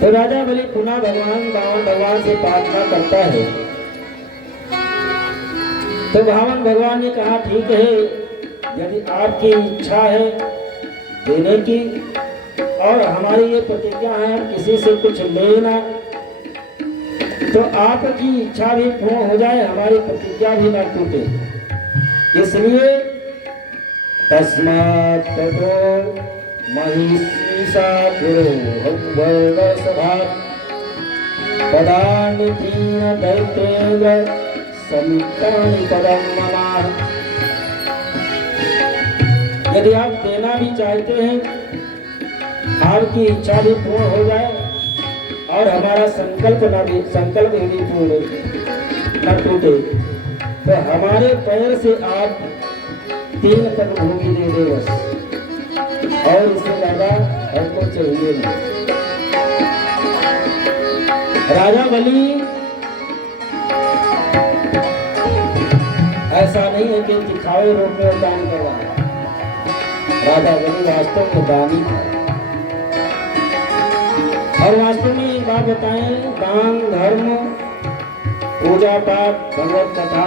तो राजा बलि पुनः भगवान से प्रार्थना करता है। तो भगवान ने कहा ठीक है, यदि आपकी इच्छा है देने की और हमारी ये प्रतिज्ञा है हम किसी से कुछ लेना, तो आपकी इच्छा भी पूर्ण हो जाए, हमारी प्रतिज्ञा भी ना टूटे। इसलिए तस्मात् ततो महिषीसा पुरो सभा पदानि तीन दैत्रेन्द्र समितानि पदम मम। यदि आप देना भी चाहते हैं, आपकी इच्छा भी पूर्ण हो जाए और हमारा संकल्प भी पूर्ण न टूटे, तो हमारे पैर से आप 3 पग भूमि दे दे बस, और इससे ज्यादा हमको चाहिए नहीं। राजा बलि ऐसा नहीं है कि दिखावे रूप में दान कर रहा है, राजा बलि वास्तव में दानी था। और वास्तव में एक बात बताएं, दान धर्म पूजा पाठ भगवत कथा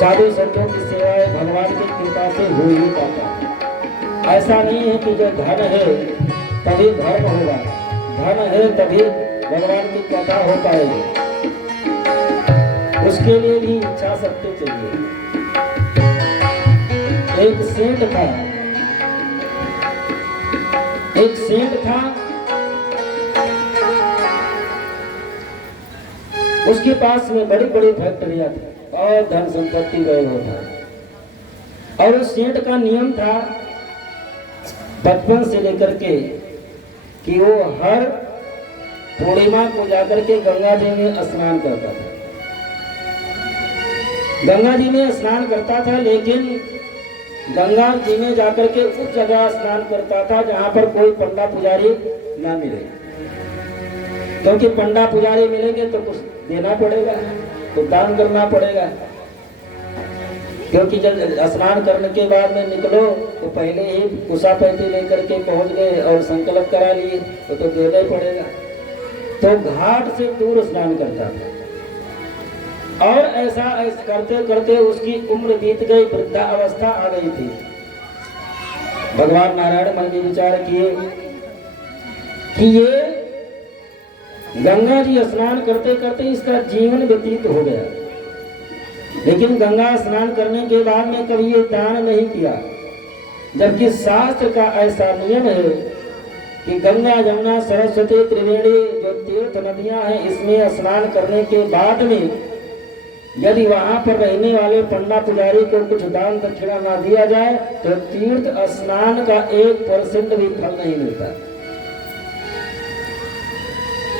साधु संतों की सेवा भगवान की कृपा से हो ही पाता है। ऐसा नहीं है कि जो धन है तभी धर्म होगा, धन है तभी भगवान की कथा हो पाएगी, उसके लिए भी इच्छा शक्ति चाहिए। एक सेठ था, उसके पास में बड़ी बड़ी फैक्ट्रियां थी और धन संपत्ति वैभव था। और उस सेठ का नियम था बचपन से लेकर के कि वो हर पूर्णिमा को जाकर के गंगा जी में स्नान करता था। गंगा जी में स्नान करता था, लेकिन गंगा जी में जाकर के उस जगह स्नान करता था जहां पर कोई पंडा पुजारी ना मिले, क्योंकि पंडा पुजारी मिलेंगे तो कुछ देना पड़ेगा, तो दान करना पड़ेगा। क्योंकि जब स्नान करने के बाद में निकलो तो पहले ही कुसा पैती लेकर के पहुंच गए और संकल्प करा लिए तो देना ही पड़ेगा। तो घाट से दूर स्नान करता था और ऐसा करते करते उसकी उम्र बीत गई, वृद्धा अवस्था आ गई थी। भगवान नारायण मन में विचार किए कि ये गंगा जी स्नान करते करते इसका जीवन व्यतीत हो गया, लेकिन गंगा स्नान करने के बाद में कभी ये दान नहीं किया, जबकि शास्त्र का ऐसा नियम है कि गंगा जमुना सरस्वती त्रिवेणी जो तीर्थ नदियां हैं, इसमें स्नान करने के बाद में यदि वहां पर रहने वाले पंडा पुजारी को कुछ दान दक्षिणा ना दिया जाए तो तीर्थ स्नान का 1% भी फल नहीं मिलता।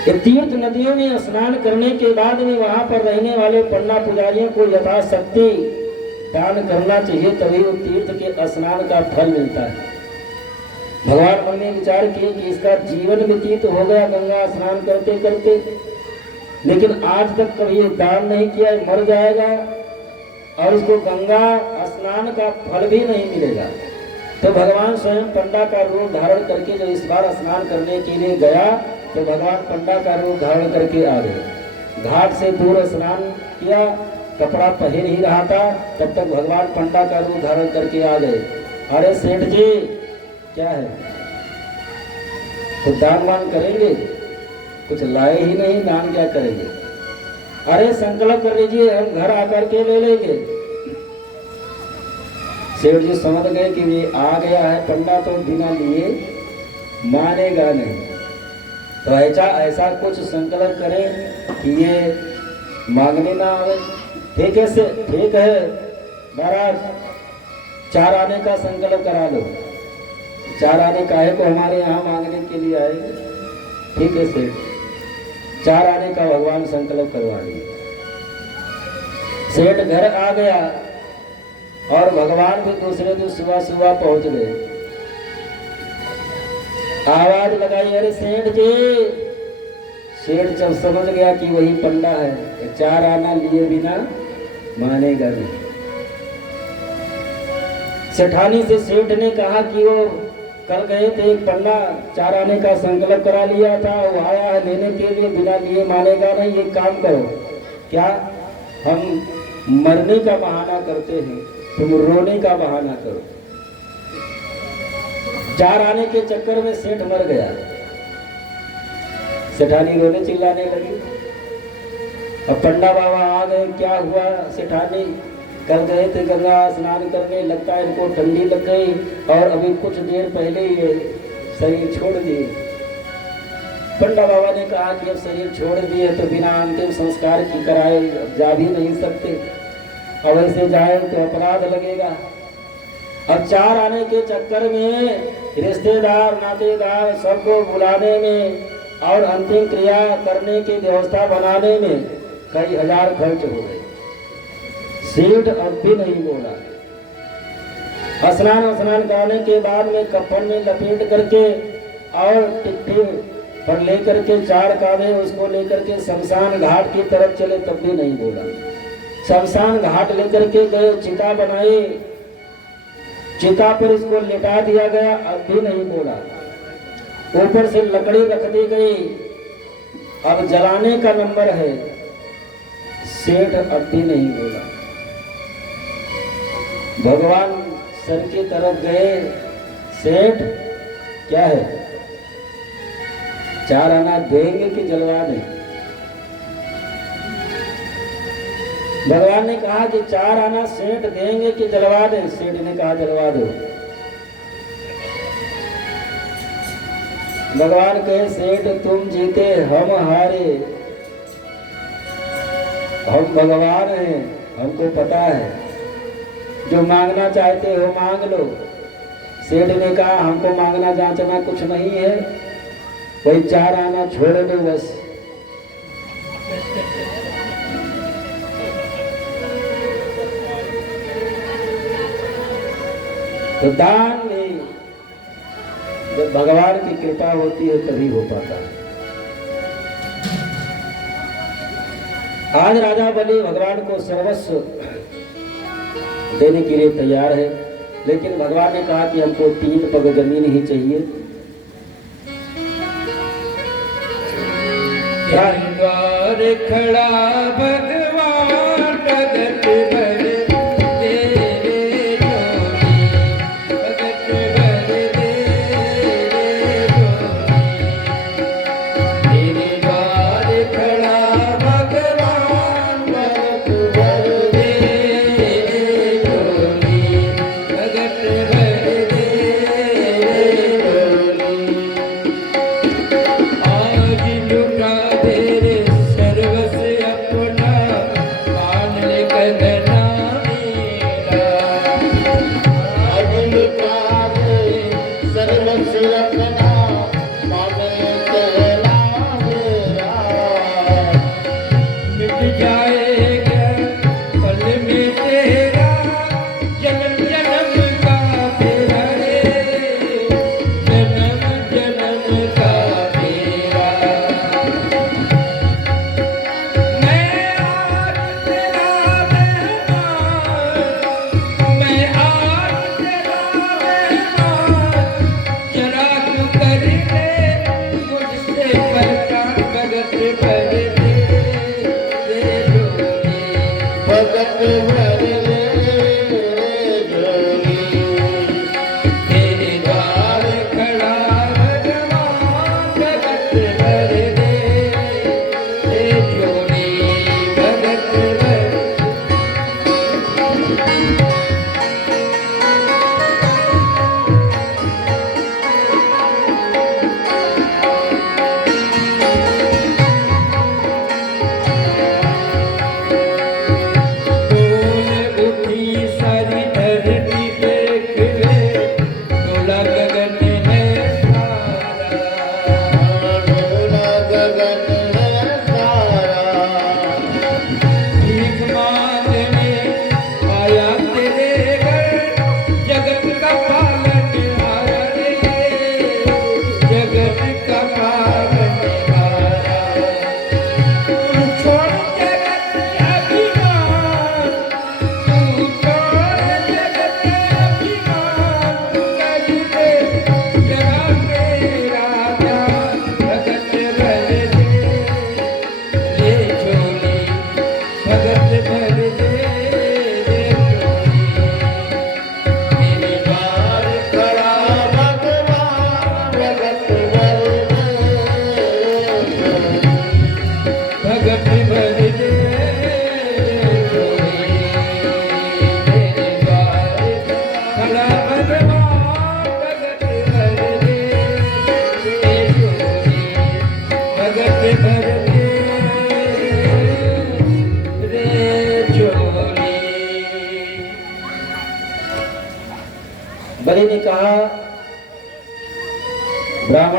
ये तीर्थ नदियों में स्नान करने के बाद में वहां पर रहने वाले पंडा पुजारियों को यथाशक्ति दान करना चाहिए, तभी वो तीर्थ के स्नान का फल मिलता है। भगवान मन में विचार किए कि इसका जीवन व्यतीत हो गया गंगा स्नान करते करते, लेकिन आज तक कभी ये दान नहीं किया, मर जाएगा और उसको गंगा स्नान का फल भी नहीं मिलेगा। तो भगवान स्वयं पंडा का रूप धारण करके जो इस बार स्नान करने के लिए गया, तो भगवान पंडा का रूप धारण करके आ गए। घाट से दूर स्नान किया, कपड़ा पहन ही रहा था, तब तक भगवान पंडा का रूप धारण करके आ गए। अरे सेठ जी क्या है, तो दान वान करेंगे? कुछ लाए ही नहीं, दान क्या करेंगे? अरे संकल्प कर लीजिए, हम घर आकर के ले लेंगे। सेठ जी समझ गए कि ये आ गया है पंडा, तो बिना लिए मानेगा नहीं, तो ऐसा कुछ संकल्प करें कि ये मांगने ना आवे। ठीक है महाराज, 4 आने का संकल्प करा लो। 4 आने काहे को हमारे यहाँ मांगने के लिए आएंगे? ठीक है सेठ, 4 आने का भगवान संकल्प करवा दिए। सेठ घर आ गया और भगवान भी दूसरे दिन सुबह सुबह पहुंच गए। आवाज लगाई, अरे सेठ जी। सेठ जब समझ गया कि वही पंडा है, 4 आना लिए बिना मानेगा नहीं। सेठानी से सेठ ने कहा कि वो कल गए थे, एक पन्ना 4 आने का संकल्प करा लिया था, वो आया है लेने के लिए, बिना लिए मानेगा नहीं। एक काम करो, क्या हम मरने का बहाना करते हैं, तुम रोने का बहाना करो। 4 आने के चक्कर में सेठ मर गया। सेठानी रोने चिल्लाने लगी। अब पंडा बाबा आ गए, क्या हुआ सेठानी? कल गए थे गंगा स्नान करने, लगता है इनको ठंडी लग गई और अभी कुछ देर पहले ही ये शरीर छोड़ दिए। पंडा बाबा ने कहा कि अब शरीर छोड़ दिए तो बिना अंतिम संस्कार की कराए जा भी नहीं सकते, अब ऐसे जाए तो अपराध लगेगा। अब 4 आने के चक्कर में रिश्तेदार नातेदार सबको बुलाने में और अंतिम क्रिया करने की व्यवस्था बनाने में कई हजार खर्च हो गए। सेठ अब भी नहीं बोला। स्नान कराने के बाद में कफन में लपेट करके और टिट्टी पर लेकर के 4 कांधे उसको लेकर के शमशान घाट की तरफ चले, तब भी नहीं बोला। शमशान घाट लेकर के गए, चिता बनाई, चिता पर इसको लिटा दिया गया, अब भी नहीं बोला। ऊपर से लकड़ी रख दी गई, अब जलाने का नंबर है, सेठ अब भी नहीं बोला। भगवान सर की तरफ गए, सेठ क्या है, 4 आना देंगे कि जलवा दें? भगवान ने कहा कि 4 आना सेठ देंगे कि जलवा दें? सेठ ने कहा जलवा दो। भगवान कहे सेठ तुम जीते हम हारे, हम भगवान हैं, हमको पता है, जो मांगना चाहते हो मांग लो। सेठ ने कहा हमको मांगना जांचना कुछ नहीं है, वही 4 आना छोड़ दो बस। तो दान भी जब भगवान की कृपा होती है तभी हो पाता है। आज राजा बलि भगवान को सर्वस्व देने के लिए तैयार है, लेकिन भगवान ने कहा कि हमको 3 पग जमीन ही चाहिए। द्वार खड़ा भगवान प्रगट भर अपना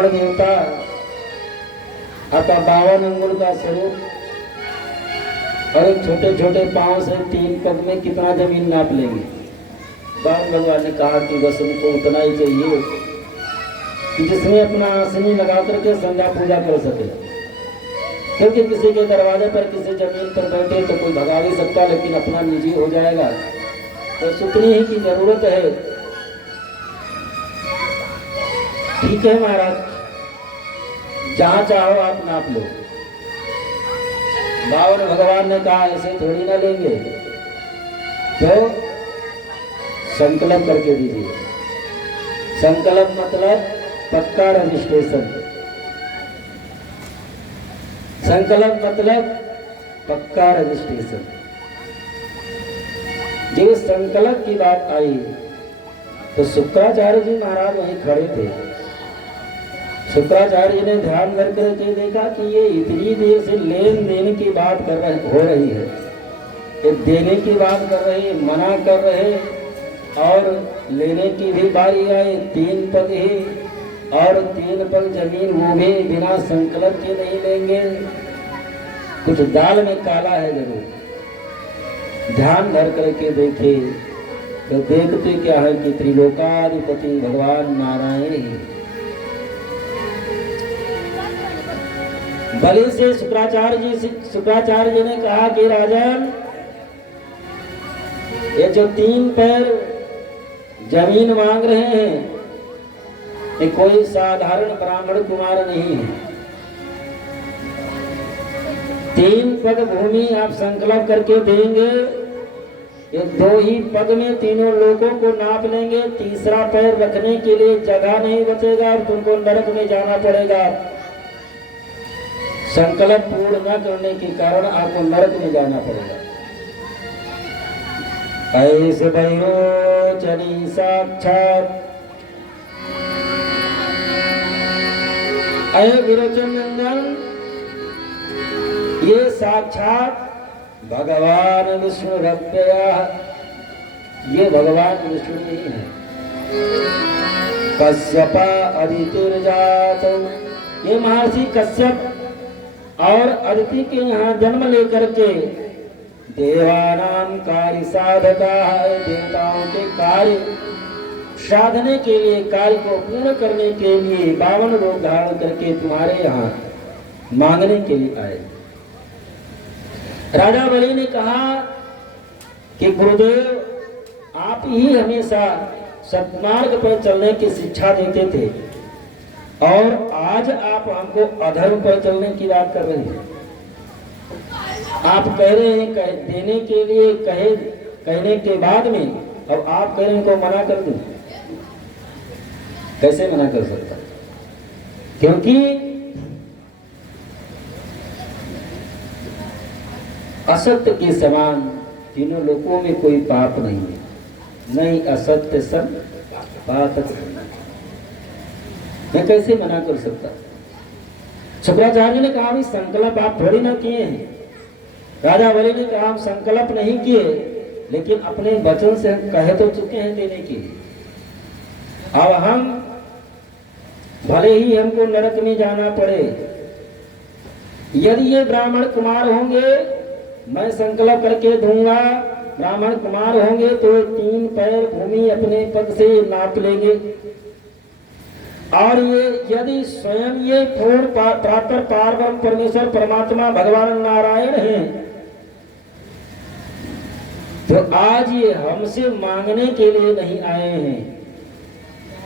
रावण देवता आपका 52 अंगुल का स्वरूप और छोटे छोटे पांव से 3 पग में कितना जमीन नाप लेंगे। रावण भगवान ने कहा कि बस उनको उतना ही चाहिए कि जिसमें अपना आसनी लगा करके संध्या पूजा कर सके, क्योंकि किसी के दरवाजे पर किसी जमीन पर बैठे तो कोई भगा नहीं सकता, लेकिन अपना निजी हो जाएगा तो उतनी ही की जरूरत है। ठीक है महाराज, जहां चाहो आप नाप लो। रावण भगवान ने कहा ऐसे थोड़ी ना लेंगे, तो संकल्प करके दीजिए। संकल्प मतलब पक्का रजिस्ट्रेशन। संकल्प मतलब पक्का रजिस्ट्रेशन। जब संकल्प की बात आई तो शुक्राचार्य जी महाराज वहीं खड़े थे। शुक्राचार्य ने ध्यान करके देखा कि ये इतनी देर से लेन देन की बात हो रही है, ये देने की बात कर रही, मना कर रहे, और लेने की भी बारी आई। 3 पग ही और 3 पग जमीन, वो भी बिना संकल्प के नहीं लेंगे। कुछ दाल में काला है जरूर। ध्यान धर करके देखे तो देखते क्या है कि त्रिलोकाधिपति भगवान नारायण ही। बलि से शुक्राचार्य जी ने कहा कि राजन, ये जो 3 पैर जमीन मांग रहे हैं, ये कोई साधारण ब्राह्मण कुमार नहीं है। 3 पग भूमि आप संकल्प करके देंगे, ये 2 ही पग में तीनों लोगों को नाप लेंगे। तीसरा पैर रखने के लिए जगह नहीं बचेगा और तुमको नरक में जाना पड़ेगा। संकल्प पूर्ण न करने के कारण आपको नरक में जाना पड़ेगा। ऐसे भैरोचनी साक्षात, अय विरोचन नंदन, ये साक्षात भगवान विष्णु रव्यया, ये भगवान विष्णु ही है। कश्यपा अदितिर्जात, ये महर्षि कश्यप और अदिति के यहाँ जन्म लेकर के देवानाम कार्य साधका है, देवताओं के कार्य साधने के लिए, कार्य को पूर्ण करने के लिए 52 रूप धारण करके तुम्हारे यहाँ मांगने के लिए आए। राजा बलि ने कहा कि गुरुदेव, आप ही हमेशा सत्मार्ग पर चलने की शिक्षा देते थे और आज आप हमको अधर्म पर चलने की बात कर रहे हैं। आप कह रहे हैं देने के लिए, कहने के बाद में अब आप कह रहे हैं इनको मना कर दूं। कैसे मना कर सकता? क्योंकि असत्य के समान तीनों लोगों में कोई पाप नहीं है। नहीं असत्य सन पाप, मैं कैसे मना कर सकता? शुक्राचार्य ने कहा भी संकल्प आप थोड़ी ना किए हैं। राजा बलि ने कहा हम संकल्प नहीं किए, लेकिन अपने वचन से हम कह तो चुके हैं देने के लिए। अब हम भले ही हमको नरक में जाना पड़े, यदि ये ब्राह्मण कुमार होंगे मैं संकल्प करके दूंगा, ब्राह्मण कुमार होंगे तो 3 पैर भूमि अपने पद से नाप लेंगे। और ये यदि स्वयं ये पूर्ण प्रातर पारब्रह्म परमेश्वर परमात्मा भगवान नारायण हैं, तो आज ये हमसे मांगने के लिए नहीं आए हैं,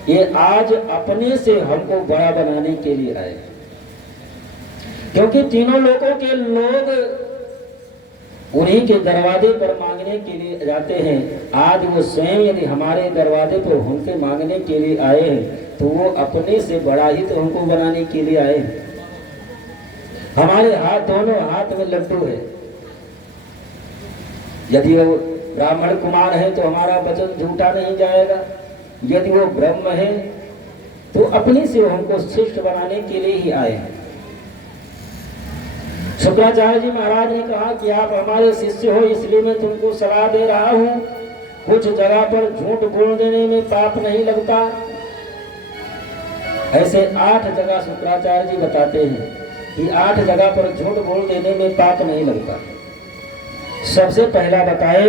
ये आज अपने से हमको बड़ा बनाने के लिए आए। क्योंकि तीनों लोगों के लोग उन्हीं के दरवाजे पर मांगने के लिए जाते हैं। आज वो स्वयं यदि हमारे दरवाजे पर हमसे मांगने के लिए आए हैं, तो वो अपने से बड़ा ही तो हमको बनाने के लिए आए हैं। हमारे हाथ, दोनों हाथ में लड्डू है। यदि वो ब्राह्मण कुमार है तो हमारा वचन झूठा नहीं जाएगा। यदि वो ब्रह्म है तो अपने से हमको श्रेष्ठ बनाने के लिए ही आए हैं। शुक्राचार्य जी महाराज ने कहा कि आप हमारे शिष्य हो, इसलिए मैं तुमको सलाह दे रहा हूं। कुछ जगह पर झूठ बोल देने में पाप नहीं लगता, ऐसे 8 जगह शुक्राचार्य जी बताते हैं कि 8 जगह पर झूठ बोल देने में पाप नहीं लगता। सबसे पहला बताए